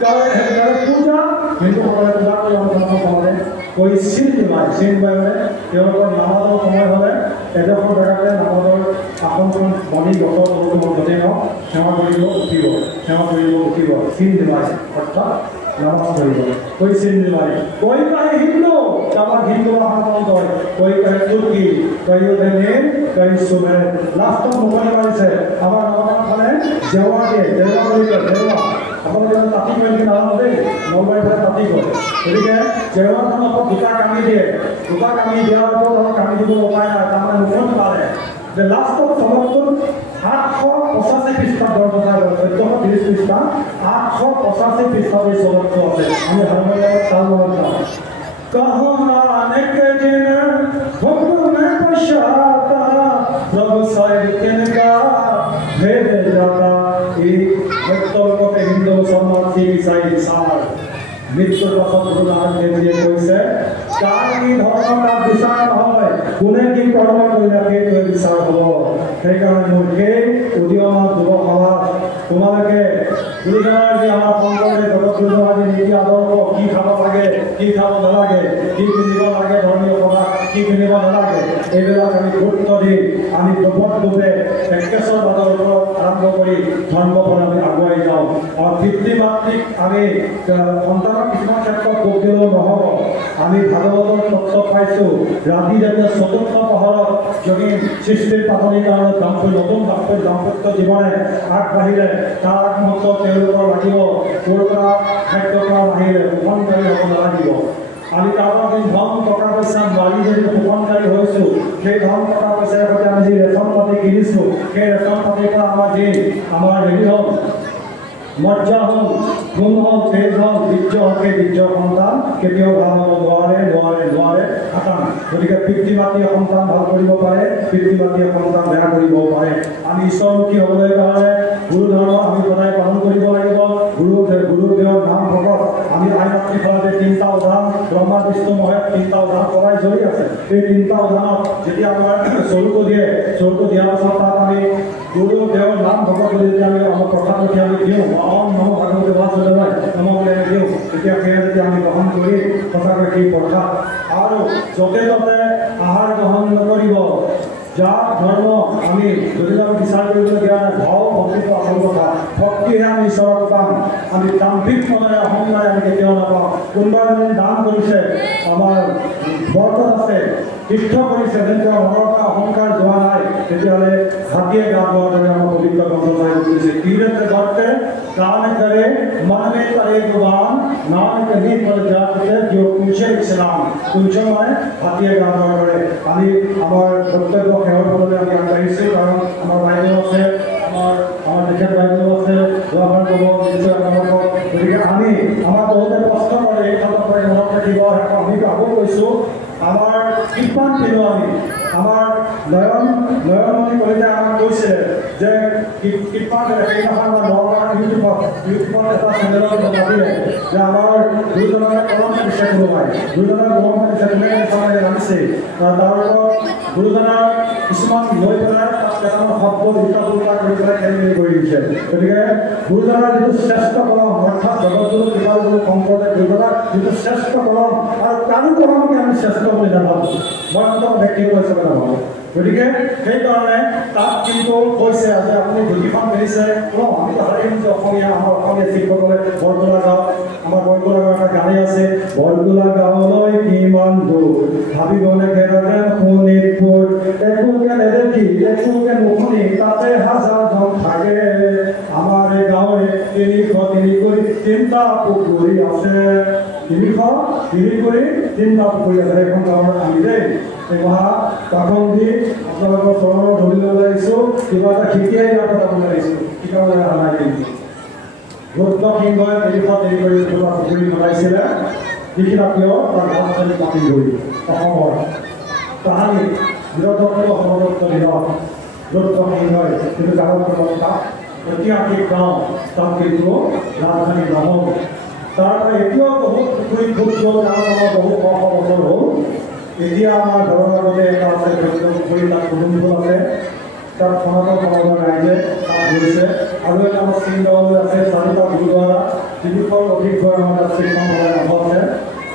करे पूजा हिंदू हमारे पूजा को हम हमारे कोई सिन दिवाय में তেওঁলোকৰ নামাজৰ সময় হলে এডোখৰ জেগাতে নামাজৰ আসনখন বনি গছৰ তলত মতে ন সেৱা কৰিব উঠিব সিন দিৱাই অৰ্থাৎ নামাজ পঢ়িব कोई सिन दिवाय कोई कहे हिंदू আমার হিন্দু আহ্বান হয় कोई कहे তুর্কি कोई ওখানে कोई সুবে লাস্ট মোবাইল আছে আমার নামাজ মানে জেওয়া বলি জেওয়া আপনাদের তাতি কই না হবে মোবাইল করে তাতি করে এদিকে জেওয়া নাম দুটা কামি দেওয়ার পর কামি দিব উপায় না তার মানে মুখ পারে যে লাস্ট সমর্থন 885 খ্রিস্টাব্দ কথা বলছে 1430 খ্রিস্টাব্দ 885 খ্রিস্টাব্দে সমর্থন আছে আমি হারমোনিয়াম তাল বলতাম कहो नानक जिन हुक्म में पछाता प्रभु साहिब तिनका भेद जाता एक भक्तों को हिंदू मुसलमान सिख ईसाई सार মৃত্যুর কথা গুরুনানক দেবজীয়ে কৈছে কার কি ধর্ম তার বিচার হয় কোনে কি কর্ম করিলে সেই বিচার হব সেইকাৰণে মোৰ সেই উদীয়মান যুৱ সমাজ তোমালোকে গুৰুজনাৰ যে আমাৰ শংকৰদেৱ জগতগুৰুজনাৰ যে নীতি আদৰ্শ কি খাব লাগে কি খাব নালাগে কি পিন্ধিব লাগে ধৰ্মীয় সভা কি পিন্ধিব নালাগে এইবিলাক আমি গুৰুত্ব দি আমি দুপদৰূপে একেশ্বৰবাদৰ ওপৰত আৰম্ভ কৰি ধৰ্মখন আমি আগুৱাই যাওঁ আৰু পিতৃ মাতৃক আমি সন্তান কিছুমান ক্ষেত্ৰত ভোগ দিলেও নহ'ব আমি ভাগৱতৰ তত্ত্ব পাইছোঁ ৰাতি যেতিয়া চতুৰ্থ পহৰত যদি সৃষ্টিৰ পাতনিৰ কাৰণে নতুন দাম্পত্য জীৱনে আগবাঢ়িলে তাৰ আগমুহূৰ্ত তেওঁলোকৰ লাগিব ক'ৰ পৰা খাদ্যৰ পৰা বাহিৰে শোষণকাৰী হ'ব নালাগিব আমি কাৰোবাৰ যদি ধন টকা পইচা নোৱাৰি যদি শোষণকাৰী হৈছোঁ সেই ধন টকা পইচাৰ সৈতে আমি যি ৰেচন পাতি কিনিছোঁ সেই ৰেচন পাতিৰ পৰা আমাৰ হেৰি হ'ল মজ্জা হল গুণ হল তেজ হল বীৰ্য হকে বীৰ্য সন্তান কেতিয়াও ভাল হ'ব নোৱাৰে খাটান গতিকে পিতৃ মাতৃয়ে সন্তান ভাল কৰিব পাৰে পিতৃ মাতৃয়ে সন্তান বেয়া কৰিব পাৰে আমি ঈশ্বৰমুখী হ'বলৈ কাৰণে গুৰু ধৰ্ম আমি সদায় পালন কৰিব লাগিব গুৰুদেৱৰ নাম ভকত আমি আই মাতৃ ফলতে তিনিটা উদাহৰণ ব্ৰহ্মা বিষ্ণু মহেশ তিনিটা উদাহৰণ সদায় জড়ি আছে এই তিনিটা উদাহৰণত যেতিয়া আমাৰ চৰুটো দিয়াৰ পাছত তাত আমি গুৰুদেৱৰ নাম ভকত বুলি যেতিয়া আমি আমাৰ প্ৰসাদ উঠি আমি দিওঁ ওম নমো ভগৱতে বাসুদেৱায় নমো বুলি আমি দিওঁ তেতিয়া সেয়া যেতিয়া আমি গ্ৰহণ কৰি সঁচাকৈ সেই প্ৰসাদ আৰু য'তে ত'তে আহাৰ গ্ৰহণ নকৰিব যাৰ ধৰ্ম আমি যদি আমি বিচাৰ কৰিবলৈ দিয়া নাই ভাৱ ভক্তিটো আচল কথা ভক্তিহে আমি ঈশ্বৰক পাম আমি তান্ত্ৰিক মনেৰে অহংকাৰে আমি কেতিয়াও নাপাওঁ কোনোবাই যদি দান কৰিছে আমাৰ বৰ্তত আছে তীৰ্থ কৰিছে যেন তেওঁৰ মনৰ পৰা অহংকাৰ যোৱা নাই তেতিয়াহ'লে হাতীয়ে গা ধোৱাৰ দৰে আমাৰ পবিত্ৰ গ্ৰন্থ চাই কৰিছে तीरथ करते दान करे मन में करे जुबान नानक नहीं पर जाते जो पूछे इस्लाम पूछो माने हाथीए गা ধোৱাৰ দৰে আমি আমাৰ কৰ্তব্য সেৱাৰ বাবে আমি আগবাঢ়িছোঁ কাৰণ আমাৰ বাইদেউ আছে আমাৰ দেশৰ বাইদেউ আছে যোৱাবাৰ ক'ব নিশ্চয় আপোনালোকক গতিকে আমি আমাৰ বহুতে কষ্ট কৰে এই কামত কৰি মনত ৰাখিব আমি আকৌ কৈছোঁ আমাৰ কিমান দিলো আমি আমাৰ নয়নমণি কলিতাই আমাক কৈছে যে কিমান সেইদিনাখন নগাঁৱৰ ইউটিউবত এটা চেনেলত মাতিলে যে আমাৰ দুজনে কলম দিছে কোনোবাই দুজনে কলম দিছে কোনে জানিছে তাৰ ওপৰত গুৰুজনাৰ কিছুমান লৈ পেলাই তাত কেইটামান শব্দ দুটা দুটা কৰি পেলাই খেলি মেলি কৰি দিছে গতিকে গুৰুজনাৰ যিটো শ্ৰেষ্ঠ কলম অৰ্থাৎ জগতগুৰু কৃপাগুৰু শংকৰদেৱ গুৰুজনাৰ যিটো শ্ৰেষ্ঠ কলম আৰু কাৰো কলমকে আমি শ্ৰেষ্ঠ বুলি নাভাবোঁ মই অন্তত ব্যক্তিগত হিচাপে নাভাবোঁ গতিকে সেইকাৰণে তাত কিন্তু কৈছে যে আপুনি ধুতিখন পিন্ধিছে আমিতো হাৰিম যে অসমীয়া আমাৰ অসমীয়া শিল্পকলে বৰদোলা গাঁও আমাৰ বৰদোলা গাঁৱৰ এটা গাড়ী আছে বৰদোলা গাঁৱলৈ কিমান দূৰ ভাবিবলে কেনেকৈ শোণিতপুৰ একোকে নেদেখি একোকে নুশুনি তাতে হাজাৰজন থাকে আমাৰ এই গাঁৱৰে 303 কৰি 3টা পুখুৰী আছে 303 কৰি 3টা পুখুৰী আছে এখন গাঁৱৰ আমি দেই এই মহা কাকন্দি আপোনালোকৰ চৰণৰ ধৰি ল'বলৈ আহিছোঁ কিবা এটা শিকিয়াই ইয়াৰ কথা ক'বলৈ আহিছোঁ শিকাবলৈ অহা নাই কিন্তু ৰুদ্ৰ সিংহই 303 কৰি পুখুৰী বনাইছিলে যিকেইটা কিয় তাৰ ভাষাখিনি পাতি গৈ অসমৰ তাহানি বীৰদত্ত সমদত্ত দিনত ৰুদ্ৰ সিংহই কিন্তু গাঁৱৰ তাত ঐতিহাসিক গাঁও তাত কিন্তু ৰাজধানী নহয় তাৰ পৰা এতিয়াও বহুত পুখুৰী খুব ডাঙৰ বহুত শ বছৰ হ'ল এতিয়া আমাৰ ঘৰৰ আগতে এটা আছে পুখুৰী তাত কুটুমপুৰ আছে তাত সনাতন সমাজৰ ৰাইজে তাত গৈছে আৰু এটা আমাৰ চিংগাৱলৈ আছে 4টা গুৰুদ্বাৰা 300ৰ অধিক ঘৰ আমাৰ তাত শিক্ষণ নাম আছে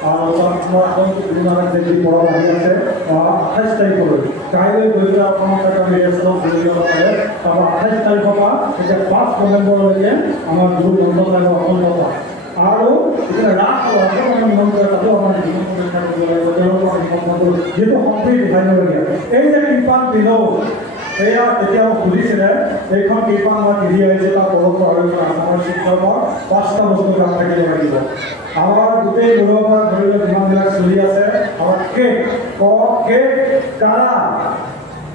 আৰু তাত আমাৰ এখন গুৰুনানক দেৱী পৰৱ আহি আছে 28 তাৰিখলৈ কাইলৈ গৈ পেলাই অসমত এটা মেৰেজত ঘূৰিব পাৰে আমাৰ 28 তাৰিখৰ পৰা এতিয়া 5 নৱেম্বৰলৈকে আমাৰ গুৰু গ্ৰন্থৰাজৰ অসন্ত পায় আৰু এতিয়া ৰাস মন কৰে তাতো আমাৰ জীৱন পৰীক্ষা কৰিব লাগিব তেওঁলোকৰ যিহেতু সম্প্ৰীতি ভাগ্যলগীয়া এই যে কৃপান বিনোদ এয়া তেতিয়া সুধিছিলে এইখন কৃপান আমাৰ পিন্ধি আহিছে তাৰ পৰম্পৰা আৰু আমাৰ শিক্ষকৰ 5টা বস্তু কাম থাকিব লাগিব আমাৰ গোটেই মূলৰ পৰা ধৰি লৈ যিমানবিলাক চলি আছে আমাৰ কেক কাৰা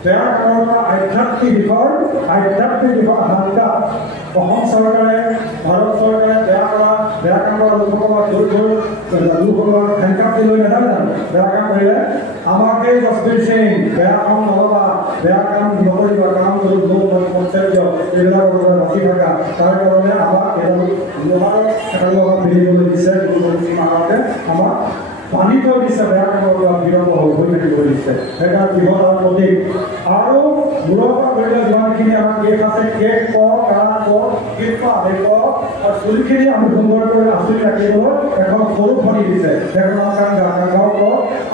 ব্যাকৰণৰ পৰা আধ্যাত্মিক দিশৰ হালকা অসম চৰকাৰে ভাৰত চৰকাৰে বেয়া কাম কৰা লোকসকলক লোকসকলক হেণ্ডকাপ দি লৈ নাথাকে জানো বেয়া কাম কৰিলে আমাকে জসবীৰ সিং বেয়া কাম নল'বা বেয়া কাম নকৰিবা কাম কৰ্তব্য এইবিলাকৰ পৰা বাচি থকা তাৰ কাৰণে আমাক লোহাৰ আমাক মিলিবলৈ দিছে মাহতে আমাক পানীটো দিছে বেয়া কামৰ পৰা বিৰত হৈ থাকিব দিছে সেইকাৰণে বৃহৎ আৰু প্ৰতীক আৰু মূৰৰ পৰা ধৰিলে যিমানখিনি আমাৰ কেক আছে কেক কাৰা কৃপা আৰু চুলিখিনি আমি সুন্দৰকৈ আঁচুৰি ৰাখিবলৈ এখন সৰু ফণি দিছে সেইখনৰ কাৰণ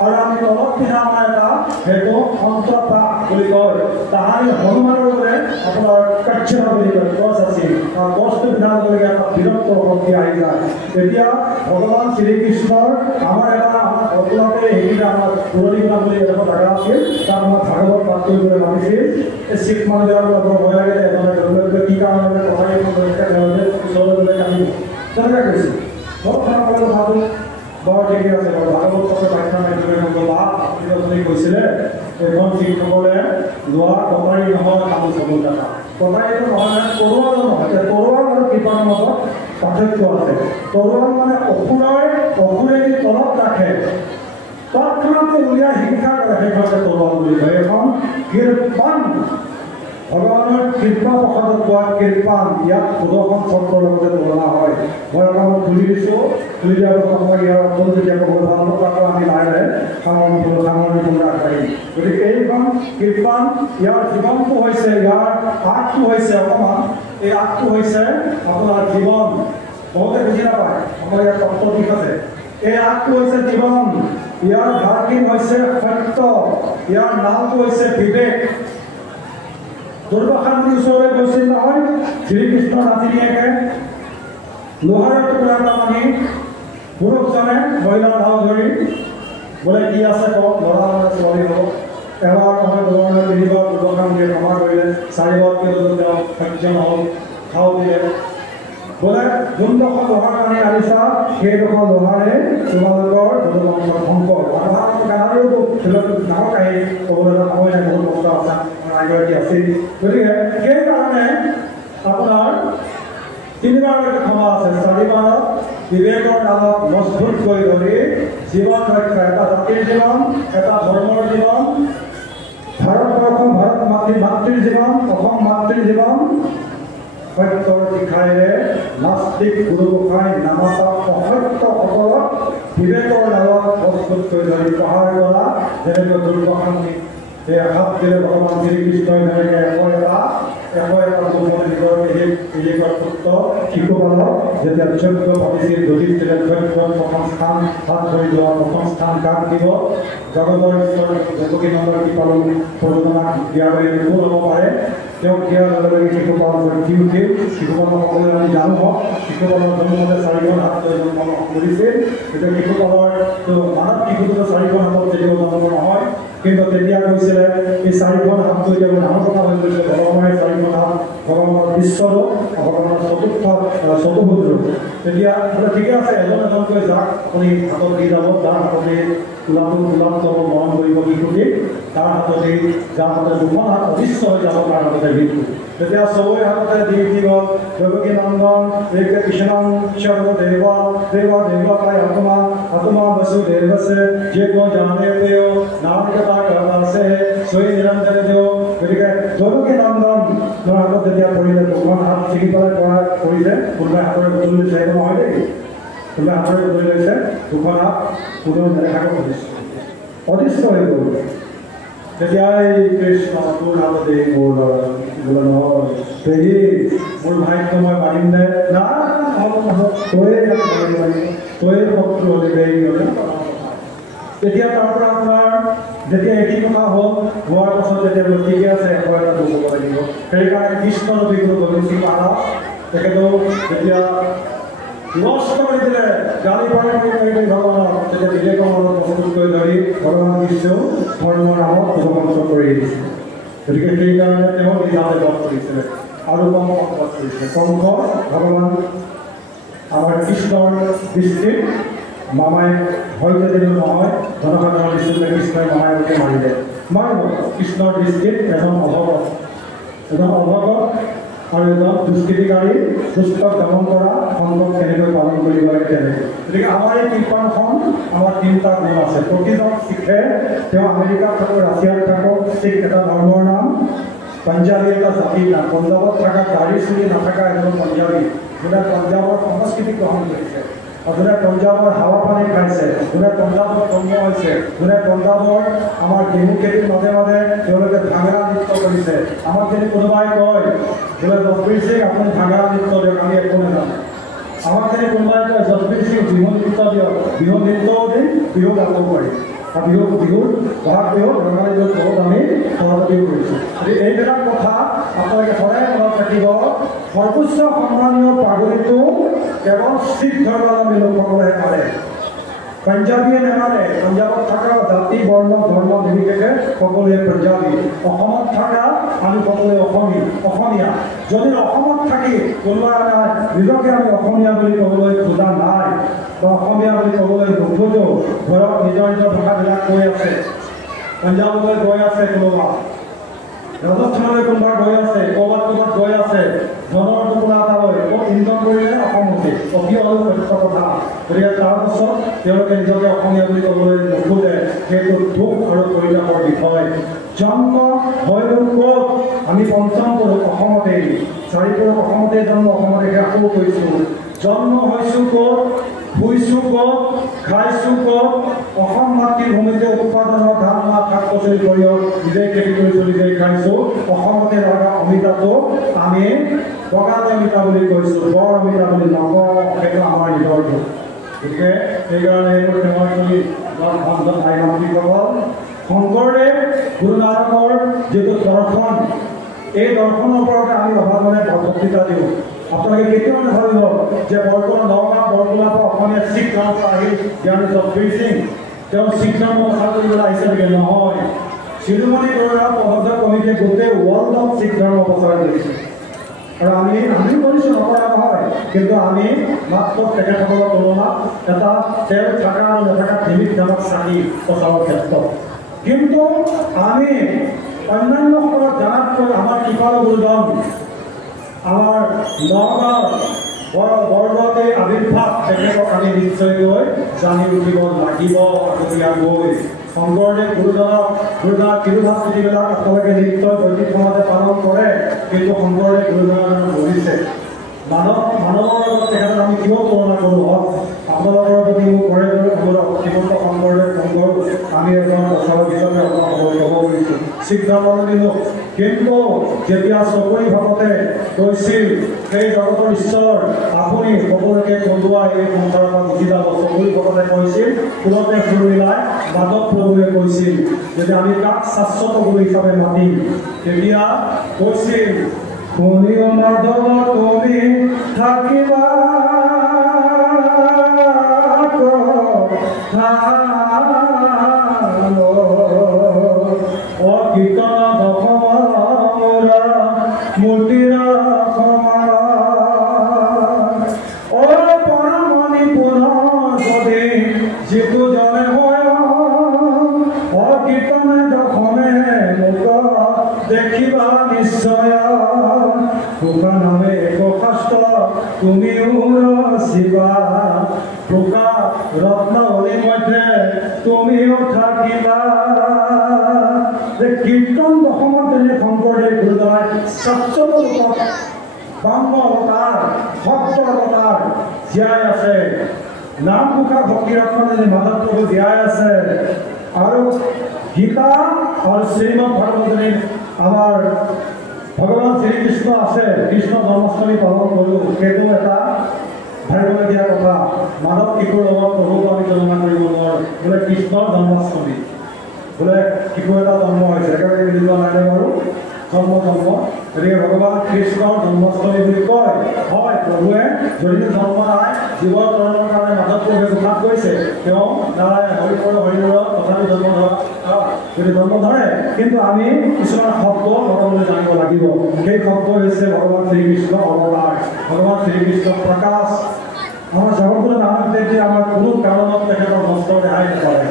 আৰু আমি তলত পিন্ধা আমাৰ এটা সেইটো অন্তঃপ্ৰাপ বুলি কয় তাহানি হনুমানৰ দৰে আপোনাৰ কাচ্ছৰ বুলি কয় গছ আছিল গছটো পিন্ধাবলগীয়া এটা বিৰক্ত শক্তি আহি যায় তেতিয়া ভগৱান শ্ৰীকৃষ্ণৰ আমাৰ আমাৰ বৰ্তমানতে সেইদিনা আমাৰ পুৰণি নাম বুলি এটা জাগা আছিল তাত আমাৰ ভাগৱত পাঠ কৰিবলৈ মাতিছিল এই শিখ মানুহবিলাকৰ বৰ ভয় লাগে এজনে তেওঁলোকে কি কাৰণে কথাই তেওঁলোকে ওচৰলৈ কান্দিব তেনেকৈ কৈছিল ভক্তসকলে কথাটো বৰ ঠিকেই আছে বাৰু ভাগৱত পত্ৰ ব্যাখ্যা মাধ্যমে বা আপুনি কৈছিলে এইখন শিখসকলে লোৱা কটাৰী নহয় কাম চবলতা কটাৰীটো নহয় তৰোৱালো নহয় তৰোৱাল আৰু কৃপাৰ মাজত পাৰ্থক্য আছে তৰোৱাল মানে অসুৰেদি তলত ৰাখে তৎক্ষণাতে উলিয়াই হিংসা কৰে সেইভাগে তৰোৱাল বুলি কয় এখন কৃপান ভগৱানৰ কৃপা প্ৰসাদত পোৱা কৃপান ইয়াত সুদৰ্শন চক্ৰৰ লগতে তুলনা হয় মই অকণমান তুলি দিছোঁ তুলি দিয়াৰ পাছত মই ইয়াৰ অকল যেতিয়া ক'বলৈ ভাল পৰা আমি লাহে সামৰণি পূৰ্ণ আগবাঢ়িম গতিকে এইখন কৃপান ইয়াৰ জীৱনটো হৈছে ইয়াৰ আগটো হৈছে অকণমান এই আগটো হৈছে আপোনাৰ জীৱন বহুতে বুজি নাপায় আমাৰ ইয়াৰ তত্ত্ব দিশ আছে এই আগটো হৈছে জীৱন ইয়াৰ ভাৰকিন হৈছে সত্য ইয়াৰ নামটো হৈছে বিবেক দুৰ্বাসাৰ ওচৰলৈ গৈছিল নহয় শ্ৰীকৃষ্ণ নাতিনীয়েকে লোহাৰ টুকুৰা এটা মানি পুৰুষজনে মহিলাৰ ভাও ধৰি বোলে কি আছে কওক ল'ৰা মানে ছোৱালী হ'ব এবাৰ নহয় দুবাৰ তিনিবাৰ দুৰ্বাসাৰ দিয়ে ক্ষমা কৰিলে 4বাৰ কেইজন তেওঁ সহ্য নহ'ল খাও দিলে বোলে যোনডোখৰ লোহাৰ পানী আনিছা সেইডোখৰ লোহাৰে তোমালোকৰ যদুবংশৰ ধ্বংস গানৰো ডাঙৰ কাহিনী ক'বলৈ সময় নাই বহুত কষ্ট আছে আগতে আছিল গতিকে সেইকাৰণে আপোনাৰ 3বাৰলৈকে ক্ষমা আছে 4বাৰত বিবেকৰ নামত মজবুত কৰি ধৰি জীৱন ৰক্ষা এটা জাতিৰ জীৱন এটা ধৰ্মৰ জীৱন ভাৰতবৰ্ষ ভাৰত মাতৃৰ জীৱন অসম মাতৃৰ জীৱন সত্যৰ শিক্ষাৰে নাস্তিক গুৰু গোসাঁই নামাতা অসত্যসকলক বিবেকৰ নামত মজবুত কৰি ধৰি প্ৰহাৰ কৰা যেনেকৈ দুৰ্বাসামুনি সেই আঘাত দিলে ভগৱান শ্ৰীকৃষ্ণই তেনেকৈ এশ এটা যৌৱনে নিজৰ পুত্ৰ শিশুপালক যেতিয়া যোগ্য ভাবিছিল দলিত যোগ্য প্ৰথম স্থান হাত ধৰি যোৱা প্ৰথম স্থান কাক দিব জগতৰ ঈশ্বৰ দেৱকীনন্দৰ কৃপালন প্ৰযোজনাক দিয়াৰ বাবে কোন হ'ব পাৰে তেওঁক দিয়াৰ লগে লগে শিশুপালন উঠি উঠিল শিশুপালন সকলোৱে আমি জানো হওক শিশুপালনৰ জন্মতে 4খন হাত লৈ জন্ম কৰিছিল তেতিয়া শিশুপালৰ মানৱ শিশুটো 4খন হাতত যদিও জন্ম নহয় কিন্তু তেতিয়া কৈছিলে এই 4খন হাত লৈ যাব ডাঙৰ কথা হৈ গৈছে ভগৱানৰ 4খন হাত ভগৱানৰ বিশ্বৰো ভগৱানৰ চতুৰ্ভুজ তেতিয়া ঠিকে আছে এজনকৈ যাক আপুনি হাতত দি যাব যাৰ হাততে গোলাপ যাব মৰম কৰিব শিশুটিক তাৰ হাততে যাৰ হাততে 2খন হাত অদৃশ্য হৈ যাব তাৰ হাততে শিশু তেতিয়া চবৰে হাততে দি গ'ল দেৱকীনন্দন এক কৃষ্ণং সৰ্বদেৱা দেৱা দেৱতাই আত্মা বসুদেৱস্য যে কো জানে তেও নাম কথা আছে সৈ নিৰঞ্জন দেও গতিকে দেৱকীনন্দন হাতত যেতিয়া পৰিলে 2খন হাত ছিগি পেলাই পৰিলে কোনোবাই হাতৰে বদলি লৈছে নহয় দেই কোনোবাই হাতৰে বদলি লৈছে 2খন হাত কোনো নেদেখাকৈ অদৃশ্য হৈ গ'ল তেতিয়াই কৃষ্ণ তোৰ হাততে মোৰ বোলে নহয় পেহী মোৰ ভাইটো মই মাৰিম নে না তয়ে শত্ৰু হ'লে পেহী হ'লে তেতিয়া তাৰ পৰা আপোনাৰ যেতিয়া এটি কথা হোৱাৰ পাছত যেতিয়া ঠিকে আছে এশ এটা দুখ হ'ব লাগিব সেইকাৰণে কৃষ্ণ নদীটো গণেশী মহাৰাজ তেখেতক যেতিয়া নষ্ট কৰি দিলে গালি পাৰি ভগৱানক তেতিয়া বিবেকৰ মনত প্ৰস্তুতকৈ ধৰি ভগৱান বিষ্ণু ধৰ্মৰ নামত উপমন্ত্ৰ কৰি দিছিল গতিকে সেইকাৰণে তেওঁ নিজাতে বধ কৰিছিলে আৰু কংসক বধ কৰিছিলে কংস ভগৱান আমাৰ কৃষ্ণৰ দৃষ্টিত মামাই হয়তো দিলোঁ নহয় জনসাধাৰণৰ দৃষ্টিত কৃষ্ণই মামাইকে মাৰিলে মাৰিব কৃষ্ণৰ দৃষ্টিত এজন অভগত আৰু এজন দুষ্কৃতিকাৰী দুষ্টক দমন কৰা সংগত কেনেকৈ পালন কৰিব লাগে তেনেকৈ গতিকে আমাৰ এই কীৰ্তনখন আমাৰ 3টা গুণ আছে প্ৰতিজন শিখে তেওঁ আমেৰিকাত থাকক ৰাছিয়াত থাকক শিখ এটা ধৰ্মৰ নাম পঞ্জাবী এটা জাতিৰ নাম পঞ্জাৱত থকা দাড়ি চুলি নাথাকা এজন পঞ্জাবী যোনে পঞ্জাৱৰ সংস্কৃতি গ্ৰহণ কৰিছে যোনে পঞ্জাৱৰ হাৱা পানী খাইছে যোনে পঞ্জাৱত জন্ম হৈছে যোনে পঞ্জাৱৰ আমাৰ গেহু খেতিৰ মাজে মাজে তেওঁলোকে ভাঙৰা নৃত্য কৰিছে আমাক যদি কোনোবাই কয় বোলে জসবীৰ সিং আপুনি ভাঙৰা নৃত্য দিয়ক আমি একো নাজানো আমাক যদি কোনোবাই কয় জসবীৰ সিং বিহু নৃত্য দিয়ক বিহু নৃত্যও দিম বিহু গাবও পাৰিম আৰু বিহুৰ বহাগ বিহুত ৰঙালী বিহুত বহুত আমি সহযোগীও কৰিছোঁ গতিকে এইবিলাক কথা আপোনালোকে সদায় মনত ৰাখিব সৰ্বোচ্চ সন্মানীয় পাগুৰিটো কেৱল শিখ ধৰ্মাৱলম্বী লোকসকলেহে পাৰে পঞ্জাবীয়ে নেমানে পঞ্জাৱত থকা জাতি বৰ্ণ ধৰ্ম নিৰ্বিশেষে সকলোৱে পঞ্জাবী অসমত থকা আমি সকলোৱে অসমীয়া যদি অসমত থাকি কোনোবা নিজকে আমি অসমীয়া বুলি ক'বলৈ খোজা নাই বা অসমীয়া বুলি ক'বলৈ নোখোজো ঘৰত নিজৰ ভাষাবিলাক কৈ আছে পঞ্জাৱলৈ গৈ আছে কোনোবা ৰাজস্থানলৈ কোনোবা গৈ আছে ক'ৰবাত গৈ আছে জনৰ টোপোলা এটালৈ ক'ত ইনকম কৰিলে অসমতে অতি অলপ সত্য কথা গতিকে তাৰপাছত তেওঁলোকে নিজকে অসমীয়া বুলি ক'বলৈ নোখোজে সেইটো দুখ আৰু পৰিতাপৰ বিষয় জন্ম হয়তো ক'ত আমি পঞ্চম পুৰুষ অসমতেই 4 পুৰুষ অসমতে জন্ম অসমতে আকৌ কৈছোঁ জন্ম হৈছোঁ ক'ত শুইছোঁ ক'ত খাইছোঁ ক'ত অসম মাতৃভূমিতে উৎপাদনৰ ধান মাহ শাক পাচলি সৰিয়হ নিজেই খেতি কৰিছোঁ নিজেই খাইছোঁ অসমতে লগা অমিতাটো আমি বগাতে অমিতা বুলি কৈছোঁ বৰ অমিতা বুলি নকওঁ সেইটো আমাৰ হৃদয়টো গতিকে সেইকাৰণে এইবোৰ সেৱা কৰি ভাই ভণ্টিসকল শংকৰদেৱ গুৰু নানকৰ যিটো দৰ্শন এই দৰ্শনৰ ওপৰতে আমি অভাৱনে বক্তৃতা দিওঁ আপোনালোকে কেতিয়াও নাভাবিব যে বৰ্তমান নগাঁও বৰদোলাৰ পৰা অসমীয়া শিখ গাঁৱৰ পৰা আহি জ্ঞানী জসবীৰ সিং তেওঁ শিখ ধৰ্ম প্ৰচাৰ কৰিবলৈ আহিছে নেকি নহয় শিৰোমণি বৰুৱা প্ৰবন্ধক কমিটিয়ে গোটেই ৱৰ্ল্ডত শিখ ধৰ্ম প্ৰচাৰ কৰিছে আৰু আমি কৰিছোঁ নকৰা নহয় কিন্তু আমি মাত্ৰ তেখেতসকলৰ তুলনাত এটা তেল থকা আৰু নাথাকা টিভিত নামত চাকি প্ৰচাৰৰ ক্ষেত্ৰত কিন্তু আমি অন্যান্যসকলক জনাতকৈ আমাৰ কৃপাল গুৰুজন আমাৰ নগাঁৱৰ বৰদোৱাতে আৱিৰ্ভাৱ তেখেতক আমি নিশ্চয়কৈ জানি উঠিব লাগিব আগতীয়াকৈ শংকৰদেৱ গুৰুজনক তিৰুভাস্তিবিলাক আপোনালোকে নিশ্চয় দৈনিক সমাজে পালন কৰে কিন্তু শংকৰদেৱ গুৰুজনৰ বহিছে মানৱৰ লগত তেখেতক আমি কিয় তুলনা কৰোঁ হওক আপোনালোকৰ প্ৰতি মোৰ ঘৰে শ্ৰীমন্ত শংকৰদেৱ সংঘৰ আমি এজন প্ৰচাৰক হিচাপে আপোনালোকক ক'ব পাৰিছোঁ শিখ ধৰ্মাৱলম্বী লোক। কিন্তু যেতিয়া চকুৰি ভাগতে কৈছিল সেই জগতৰ ঈশ্বৰ আপুনি সকলোকে কন্দুৱাই এই সংসাৰৰ পৰা গুচি যাব, চকুৰি ভাগতে কৈছিল ফুলতে ফুল মিলাই মাধৱ প্ৰভুৱে কৈছিল যদি আমি কাক শাশ্বত গুৰু হিচাপে মাতিম, তেতিয়া কৈছিল শুনিও মাধৱ তুমি থাকিবা কীৰ্তন দশমৰা মূৰ্তিৰা সমাৰা অ পৰমণি পুনৰ যদি যিটো জনে হয় অ কীৰ্তনে দশমে মোক দেখিবা নিশ্চয় সুখা নামে এক শাস্ত্ৰ তুমিও ৰচিবা প্ৰকা ৰত্নাবলী মধ্যে তুমিও থাকিবা। কীৰ্তন দশমত যেনে শংকৰদেৱ গুৰুজনাই শাশ্বত ৰূপত ব্ৰহ্ম অৱতাৰ ভক্ত অৱতাৰ জীয়াই আছে, নাম মুখা ভক্তি ৰত্ন যেনে মাধৱ প্ৰভু জীয়াই আছে, আৰু গীতা আৰু শ্ৰীমদ ভাগৱত যেনে আমাৰ ভগৱান শ্ৰীকৃষ্ণ আছে। কৃষ্ণ জন্মাষ্টমী পালন কৰোঁ, সেইটো এটা ভাবিবলগীয়া কথা। মাধৱ কিশোৰ লগত প্ৰভুক আমি তুলনা কৰিব নোৱাৰোঁ। বোলে কৃষ্ণৰ জন্মাষ্টমী, বোলে কিশোৰ এটা জন্ম হৈছে, একেবাৰে মিলিব নাই বাৰু জন্ম। গতিকে ভগৱান কৃষ্ণৰ জন্মাষ্টমী বুলি কয়। হয়, প্ৰভুৱে যদি জন্ম নাই জীৱৰ তৰণৰ কাৰণে মাধৱ প্ৰভুৱে ঘোষণা কৰিছে, তেওঁ দ্বাৰাই হৰিপৰ হৰিমূৰত তথাপি জন্ম ধৰা যদি জন্ম ধৰে, কিন্তু আমি কিছুমান শব্দ সকলোৱে জানিব লাগিব। সেই শব্দ হৈছে ভগৱান শ্ৰীকৃষ্ণ অৱতাৰ, ভগৱান শ্ৰীকৃষ্ণ প্ৰকাশ। আমাৰ জগতগুৰু নানক দেৱজী আমাৰ কোনো কাৰণত তেখেতৰ নষ্ট ৰেহাই নকৰে।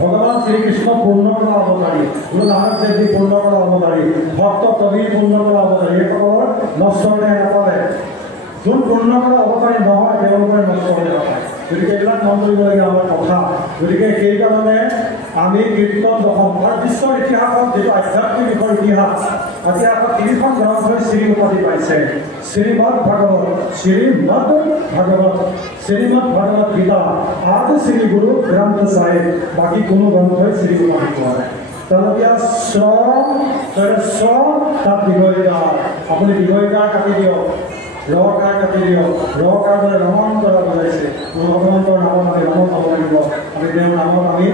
ভগৱান শ্ৰীকৃষ্ণ পূৰ্ণকলা অৱতাৰী, গুৰু নানক দেৱজী পূৰ্ণকলা অৱতাৰী, ভক্ত কবি পূৰ্ণকলা অৱতাৰী, এইসকলৰ নষ্ট ৰেহাই নকৰে। যোন পূৰ্ণকলা অৱতাৰী নহয় তেওঁলোকে নষ্ট ৰেহাই নকৰে। গতিকে এইবিলাক মন কৰিবলগীয়া আমাৰ কথা। গতিকে সেইকাৰণে আমি কীৰ্তন দশম বিশ্বৰ ইতিহাসত যিটো আধ্যাত্মিক দিশৰ ইতিহাস, ইতিহাসত 3খন গ্ৰন্থই শ্ৰী উপাধি পাইছে। শ্ৰীমদ ভাগৱত, শ্ৰীমদ ভাগৱত, শ্ৰীমদ ভাগৱত গীতা আৰু শ্ৰী গুৰু গ্ৰন্থ চাহেব, বাকী কোনো গ্ৰন্থই শ্ৰী উপাধি পোৱা নাই। তেওঁলোকে তাত দীঘলীকাৰ, আপুনি দীঘলীকাৰ কাটি দিয়ক, ৰকাৰ কাটি দিয়ক, ৰকাৰ দৰে ৰমণ কৰা বুজাইছে। ভগৱন্তৰ নামত আমি ৰমণ হ'ব লাগিব, আমি তেওঁৰ নামত আমি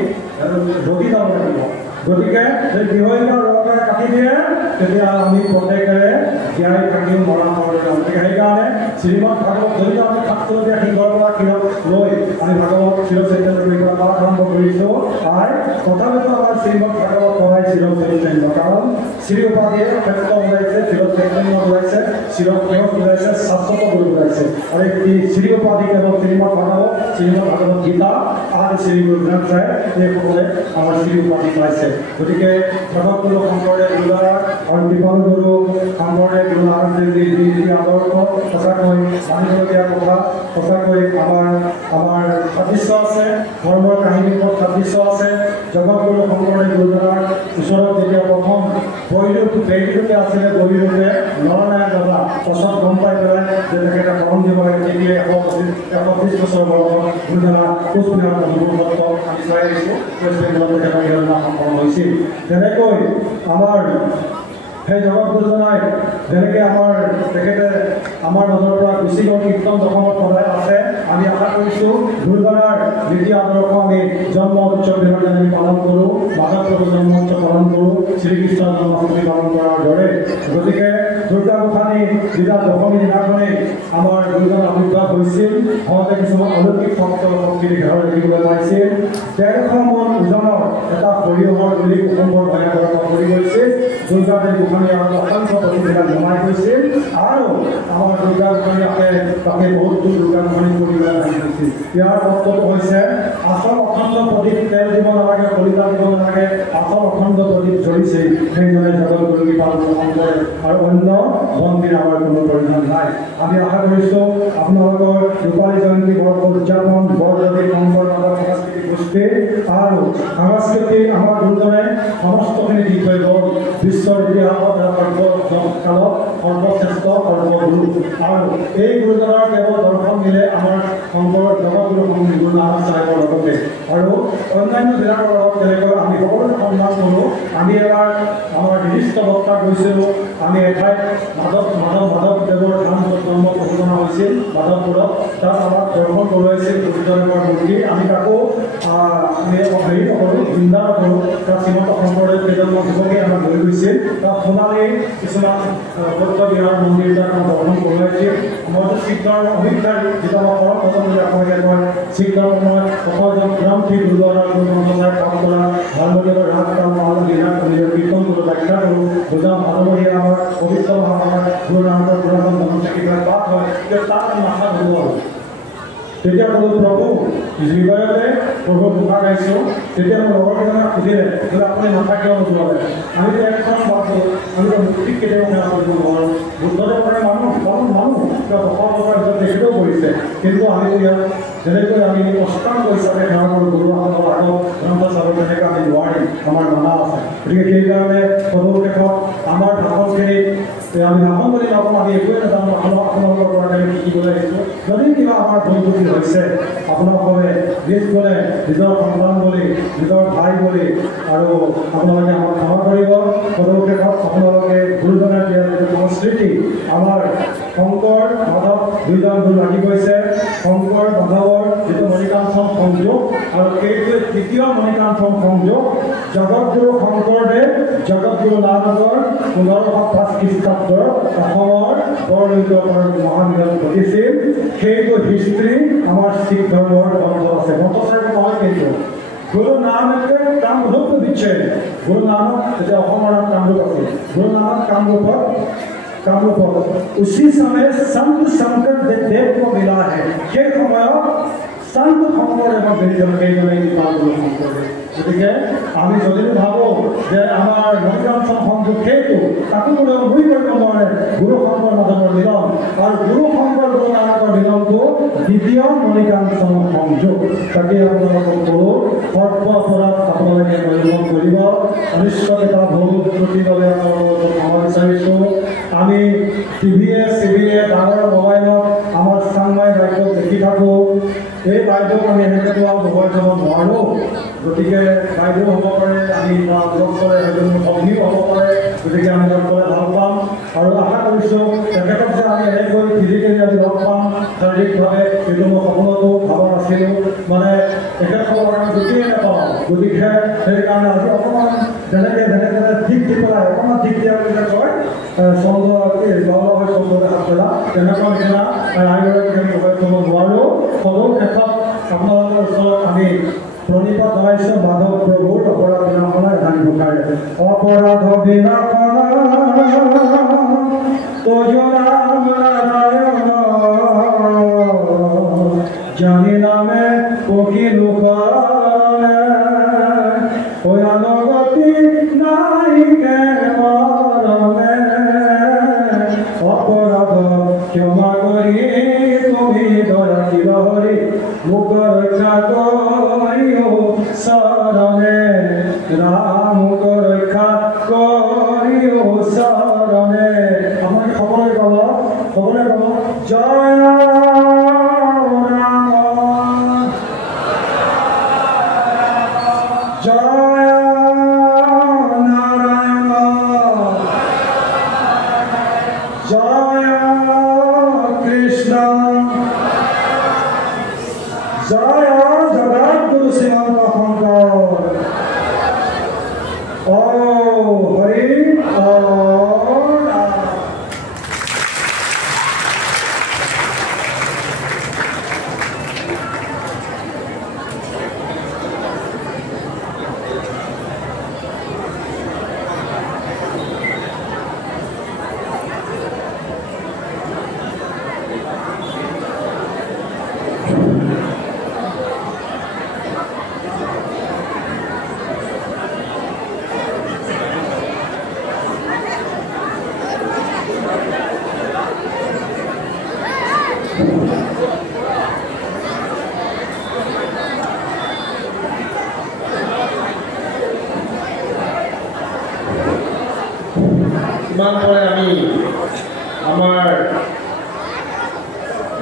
ৰখি যাব লাগিব। গতিকে যদি দীঘলীকাৰ ৰকাৰ কাটি দিয়ে তেতিয়া আমি প্ৰত্যেকেৰে জীয়াই থাকিম মৰা মৰে। গতিকে সেইকাৰণে শ্ৰীমদ ভাগৱত যদি আমি শাস্ত্ৰতীয়া সিংহৰ পৰা ক্ষীৰক লৈ আমি ভাগৱত চিৰচৈতন্য বুলি পাঠ আৰম্ভ কৰিছোঁ, আৰু তথাপিতো আমাৰ শ্ৰীমদ ভাগৱত পঢ়াই চিৰচৈতন্য, কাৰণ শ্ৰী উপাধিয়ে ক্ষেত্ৰ বুজাইছে, চিৰচৈতন্য বুজাইছে, চিৰপ্ৰেম বুজাইছে, শাশ্বত গুৰু বুজাইছে। আৰু এই শ্ৰী উপাধি কেৱল শ্ৰীমদ ভাগৱত, শ্ৰীমদ ভাগৱত গীতা আৰু শ্ৰী গুৰু গ্ৰন্থ চাহেব এইসকলে আমাৰ শ্ৰী উপাধি পাইছে। গতিকে জগতগুৰু শংকৰদেৱ গুৰুদ্বাৰা আৰু কৃপাল গুৰু শংকৰদেৱ গুৰু নানক দেৱজীৰ যি আদৰ্শ সঁচাকৈ মানিবলগীয়া কথা, সঁচাকৈ আমাৰ সাদৃশ্য আছে, ধৰ্মৰ কাহিনীৰ ওপৰত সাদৃশ্য আছে। জগতগুৰু শংকৰদেৱ গুৰুদ্বাৰাৰ ওচৰত যেতিয়া প্ৰথম বহিৰূপে আছিলে, বহিৰূপে নৰনাৰায়ণ দাদা পাছত গম পাই পেলাই যে তেখেতে শৰণ দিব লাগে, তেতিয়া 125 বছৰ বয়সত গুৰুদ্বাৰা কোচবিহাৰৰ মধুপুৰ আমি চাই আহিছোঁ, কোচবিহাৰত তেখেতৰ নাম সম্পন্ন হৈছিল। তেনেকৈ আমাৰ সেই জগতগুৰুজনাই যেনেকৈ তেখেতে আমাৰ মাজৰ পৰা গুচি গ'ল, কীৰ্তন দশমত সদায় আছে। আমি আশা কৰিছোঁ গুৰুদ্বাৰাৰ নীতি আদৰ্শ আমি জন্ম উৎসৱবিলাক আমি পালন কৰোঁ, মাধৱ প্ৰভু জন্ম উৎসৱ পালন কৰোঁ, শ্ৰীকৃষ্ণৰ জন্মাষ্টমী পালন কৰাৰ দৰে। গতিকে দুৰ্গা গোসাঁনী যেতিয়া দশমী দিনাখনেই আমাৰ গুৰুজন আৱিৰ্ভাৱ হৈছিল, হওঁতে কিছুমান অলৌকিক শক্তি ঘৰ দেখিবলৈ পাইছিল। 150 মোন ওজনৰ এটা সৰিয়হৰ গুলি কুটুম্বৰ ভয়াৱহ কৰি গৈছিল। দুৰ্গা দেৱী গোসাঁনী আৰু অসংখ্য প্ৰতিবিলাক জমাই গৈছিল, আৰু আমাৰ দুৰ্গা গোসাঁনী তাকে বহুত দূৰ দুৰ্গা গোসাঁনী কৰিবলৈ আহি গৈছিল। ইয়াৰ তত্ত্বটো হৈছে আচল অখণ্ড প্ৰদীপ তেল দিব নালাগে, কলিতা দিব নালাগে, আচল অখণ্ড প্ৰদীপ জ্বলিছে, সেইজনে জগতগুৰু কৃপাল শংকৰ আৰু অন্য বন্দিৰ আমাৰ কোনো প্ৰয়োজন নাই। আমি আশা কৰিছোঁ আপোনালোকৰ ৰূপালী জয়ন্তী বৰ্ষ উদযাপন বৰদেৱী শংকৰ মাধৱ সাংস্কৃতিক গোষ্ঠী আৰু সাংস্কৃতিক আমাৰ গুৰুজনে সমস্তখিনি দি থৈ গ'ল। বিশ্বৰ ইতিহাসত সৰ্বকালত সৰ্বশ্ৰেষ্ঠ সৰ্বগুৰু আৰু এই গুৰুজনাৰ কেৱল দৰ্শন দিলে আমাৰ শংকৰ জগতগুৰু গুৰু নানক চাহেবৰ লগতে আৰু অন্যান্য জিলাৰ লগত যেনেকৈ আমি সকলোৱে সন্মান কৰোঁ আমি এবাৰ আমাৰ নিৰ্দিষ্ট বক্তা গৈছিলোঁ আমি এঠাইত মাধৱদেৱৰ ধাম জন্ম প্ৰযোজনা হৈছিল মাধৱপুৰত তাত আমাক দৰ্শন কৰোৱাইছিল গুৰুজনাৰ মূৰ্তি আমি তাকো আমি হেৰি নকৰোঁ নিন্দা নকৰোঁ তাত শ্ৰীমন্ত শংকৰদেৱ কেইজনমান যুৱকে আমাক লৈ গৈছিল তাত সোণালী কিছুমান বৌদ্ধ বিহাৰ মন্দিৰ তাত আমাক দৰ্শন কৰোৱাইছিল মইতো শিক্ষাৰ অভিজ্ঞাৰ যিটো আমাৰ পৰম পদম বুলি আপোনালোকে কয় শিক্ষাৰ সময়ত সকলোজন গ্ৰামঠি গুৰুদ্বাৰাৰ গুৰুমন্ত্ৰচাই কাম কৰা ভালমতীয়াৰ ৰাগ কাম মাল বিৰাট নিজৰ কীৰ্তন কৰোঁ ব্যাখ্যা কৰোঁ বুজাম ভালমতীয়া আমাৰ পবিত্ৰ আমাৰ গুৰু নানকৰ পুৰাতন জনচাকিবিলাক পাঠ হয় কিন্তু তাত আমি মাথা ধৰোঁ আৰু তেতিয়া ক'লো প্ৰভু হৃদয়তে প্ৰভু মুখা গাইছোঁ তেতিয়া মোৰ লগৰকেইজনে সুধিলে বোলে আপুনি মাথা কিয় নোযোৱালে আমিতো একখন বাছোঁ আমিতো মুক্তিক কেতিয়াও সেৱা কৰিব নোৱাৰোঁ বুদ্ধদেৱৰে মানুহ কিয় ১০০ বছৰ ভিতৰত তেখেতেও কৰিছে কিন্তু আমিতো ইয়াত যেনেকৈ আমি অষ্টাংগ হিচাপে সেৱা কৰোঁ গুৰুসকলৰ আগত গ্ৰন্থ চাব তেনেকৈ আমি নোৱাৰিম আমাৰ মানা আছে গতিকে সেইকাৰণে পদক্ষেপত আমাৰ ভাষণখিনিত আমি ভাষণ বুলি নকওঁ আমি একোৱে নাজানো আপোনালোকৰ পৰা আমি শিকিবলৈ আহিছোঁ যদি কিবা আমাৰ ভুল ত্ৰুটি হৈছে আপোনালোকে নিজ নিজৰ সন্তান বুলি নিজৰ ভাই বুলি আৰু আপোনালোকে আমাক ক্ষমা কৰিব পদক্ষেপত আপোনালোকে গুৰুজনাৰ দিয়া যিটো সংস্কৃতি আমাৰ শংকৰ মাধৱ দুইজন গুৰু লাগি গৈছে শংকৰ মাধৱৰ যিটো মণিকাঞ্চন সংযোগ আৰু সেইটোৱে তৃতীয় মণিকাঞ্চন সংযোগ জগতগুৰু শংকৰদেৱ জগতগুৰু নানকৰ ১৫০৫ খ্ৰীষ্টাব্দৰ অসমৰ বৰদৈত্য মহাবিদ্যালয় ঘটিছিল সেইটো হিষ্ট্ৰী আমাৰ শিখ ধৰ্মৰ গ্ৰন্থ আছে গ্ৰন্থচাৰ্য নহয় কিন্তু গুৰু নানকে কামৰূপ দিচ্ছে গুৰু নানক যেতিয়া অসমৰ নাম কামৰূপ আছিল গুৰু নানক কামৰূপত उसी समय संत संकट देव को मिला है সেই সময়ত संत শংকৰদেৱক কেইজনে গতিকে আমি যদি ভাবোঁ যে আমাৰ মণিকাঞ্চন সংযোগ সেইটো তাকো কোনেও ভুল কৰিব নোৱাৰে গুৰু শংকৰ মাধৱৰ মিলন আৰু গুৰু শংকৰ গুৰু নানকৰ মিলনটো দ্বিতীয় মণিকাঞ্চন সংযোগ তাকে আপোনালোকক কৰোঁ সৰ্বপৰাধ আপোনালোকে পৰিৱৰ্তন কৰিব অনিষ্টতা ভুল ত্ৰুটিৰ বাবে আপোনালোকক ক্ষমা বিচাৰিছোঁ আমি টিভিয়ে চিভিয়ে ডাঙৰ মোবাইলত আমাৰ চাংমাই বাইদেউক দেখি থাকোঁ এই বাইদেউক আমি এনেকৈতো আৰু মোবাইল যাব নোৱাৰোঁ গতিকে বাইদেউ হ'ব পাৰে আমি লগ কৰে হয়তো মোৰ ভগ্নীও হ'ব পাৰে গতিকে আমি লগ কৰে ভাল পাম আৰু আশা কৰিছোঁ তেখেতক যে আমি এনেকৈ ফিজিকেলি আমি লগ পাম শাৰীৰিকভাৱে সেইটো মই সপোনতো ভাবা নাছিলোঁ মানে তেখেতসকলৰ আমি জুতিয়ে নাপাওঁ গতিকে সেইকাৰণে আজি অকণমান যেনেকৈ ঠিক দি পেলাই অকণমান ঠিক দিয়া বুলি কয় চন্দ্ৰ হৈ চন্দ্ৰতে হাত পেলা তেনেকুৱা নিচিনা আইগৰাকীক আমি মোবাইল থ'ব নোৱাৰোঁ সকলো ক্ষেত্ৰত আপোনালোকৰ ওচৰত আমি প্ৰণিপাত জনাইছোঁ মাধৱ প্ৰভুৰ অপৰাধ বিনাশনা ধান ঢুকাৰে অপৰাধ বিনাশনা জানি নামে পখিলো গতি নাইকে মৰমে অপৰাধ ক্ষমা কৰি তুমি দয়া হৰি মোক ৰক্ষা কৰিও শৰণে ৰাম ৰক্ষা কৰিও শৰণে আমাক সকলোৱে ক'ব জয় ৰাম জয় নাৰায়ণ জয় কৃষ্ণ জয় জগতগুৰু শ্ৰীমন্ত শংকৰ হৰি ইমান পৰে আমি আমাৰ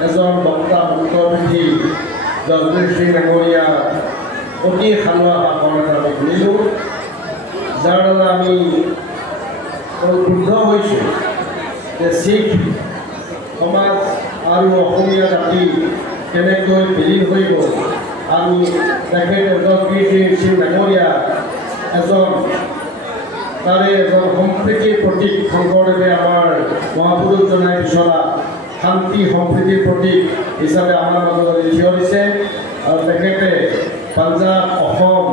এজন বক্তা মুক্তবিধি জগদীশ সিং ডাঙৰীয়া অতি সালোৱা ভাষণ এটা আমি শুনিলোঁ, যাৰ দ্বাৰা আমি ক্ৰুদ্ধ হৈছোঁ যে শিখ সমাজ আৰু অসমীয়া জাতি কেনেকৈ বিলীন হৈ গ'ল আৰু তেখেত জগদীশ সিং ডাঙৰীয়া তাৰে এজন সম্প্ৰীতিৰ প্ৰতীক। শংকৰদেৱে আমাৰ মহাপুৰুষ জনাই বিচৰা শান্তি সম্প্ৰীতিৰ প্ৰতীক হিচাপে আমাৰ মাজত থিয় দিছে আৰু তেখেতে পাঞ্জাৱ অসম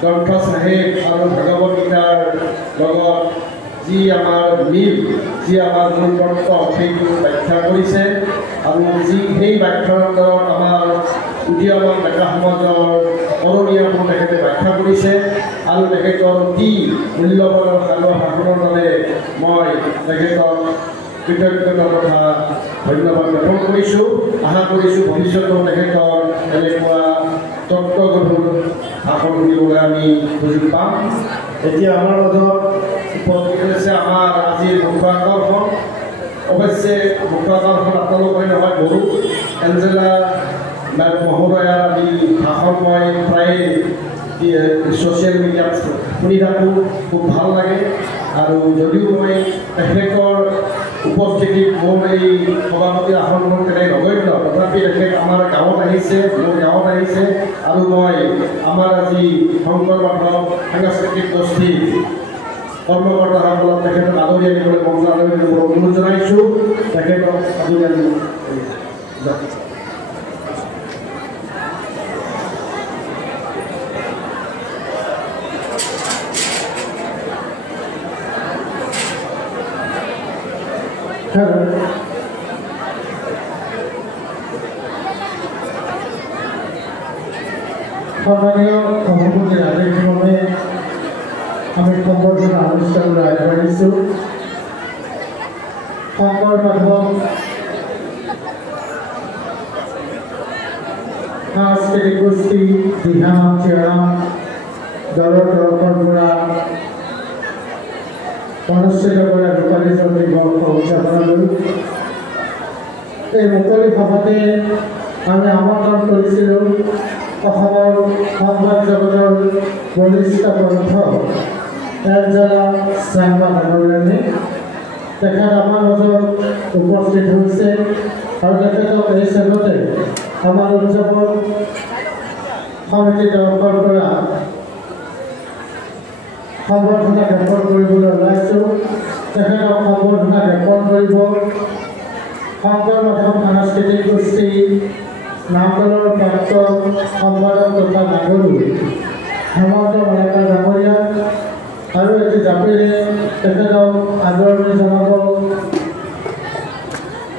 গ্ৰন্থ চাহেব আৰু ভাগৱত গীতাৰ লগত যি আমাৰ মিল, যি আমাৰ মূল তত্ত্ব সেইটো ব্যাখ্যা কৰিছে আৰু সেই ব্যাখ্যাৰ আণ্ডাৰত আমাৰ উদীয়মান ডেকা সমাজৰ কৰণীয়বোৰ তেখেতে ব্যাখ্যা কৰিছে আৰু তেখেতৰ অতি মূল্যৱান সালোৱা ভাষণৰ বাবে মই তেখেতক কৃতজ্ঞতাৰ কথা ধন্যবাদ জ্ঞাপন কৰিছোঁ। আশা কৰিছোঁ ভৱিষ্যতেও তেখেতৰ এনেকুৱা তত্ত্বগধুৰ ভাষণ শুনিবলৈ আমি সুযোগ পাম। এতিয়া আমাৰ মাজত উপস্থিত হৈছে আমাৰ আজিৰ মুখ্য আকৰ্ষণ। অৱশ্যে মুখ্য আকৰ্ষণ আপোনালোকে নহয়, বড়ো এঞ্জেলা মহোদয়াৰ আদি ভাষণ মই প্ৰায় ছ'চিয়েল মিডিয়াত শুনি থাকোঁ, খুব ভাল লাগে। আৰু যদিও মই তেখেতৰ উপস্থিতিত মোৰ এই সভাপতিৰ আসনখন তেনেকৈ নগণ্য, তথাপি তেখেত আমাৰ গাঁৱত আহিছে, মোৰ গাঁৱত আহিছে আৰু মই আমাৰ আজি শংকৰ মাধৱ সাংস্কৃতিক গোষ্ঠীৰ কৰ্মকৰ্তাসকলক তেখেতক আদৰি আনিবলৈ মঞ্চ আদৰি আনিবলৈ অনুৰোধ জনাইছোঁ। তেখেতক আদৰি আনি সম্মানীয় সভাপতিৰ আদেশক্ৰমে আমি সম্বৰ্ধনা অনুষ্ঠানলৈ আগবাঢ়িছোঁ। শংকৰ মাধৱ সাংস্কৃতিক গোষ্ঠী দিহানাম চিয়ানাম দলৰ তৰফৰ পৰা অনুষ্ঠিত কৰা ৰূপালী জয়ন্তী বৰ্ষ উদযাপনলৈ এই মুকলি সভাতে আমি আমন্ত্ৰণ কৰিছিলোঁ অসমৰ সংবাদ জগতৰ বলিষ্ঠ কণ্ঠ এঞ্জেলা শ্যামা ডাঙৰীয়ানী। তেখেত আমাৰ মাজত উপস্থিত হৈছে আৰু তেখেতক এই চেগতে আমাৰ উদযাপন সমিতিৰ তৰফৰ পৰা সম্বৰ্ধনা জ্ঞাপন কৰিবলৈ ওলাইছোঁ। তেখেতক সম্বৰ্ধনা জ্ঞাপন কৰিব শংকৰ মাধৱ সাংস্কৃতিক গোষ্ঠী নামদলৰ প্ৰাপ্ত সম্পাদক তথা নাগৰু হেমন্ত মালাকাৰ ডাঙৰীয়া আৰু এটি জাপিৰে তেখেতক আদৰণি জনাব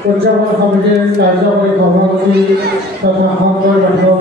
উদযাপন সমিতিৰ কাৰ্যকৰী সভাপতি তথা শংকৰ মাধৱ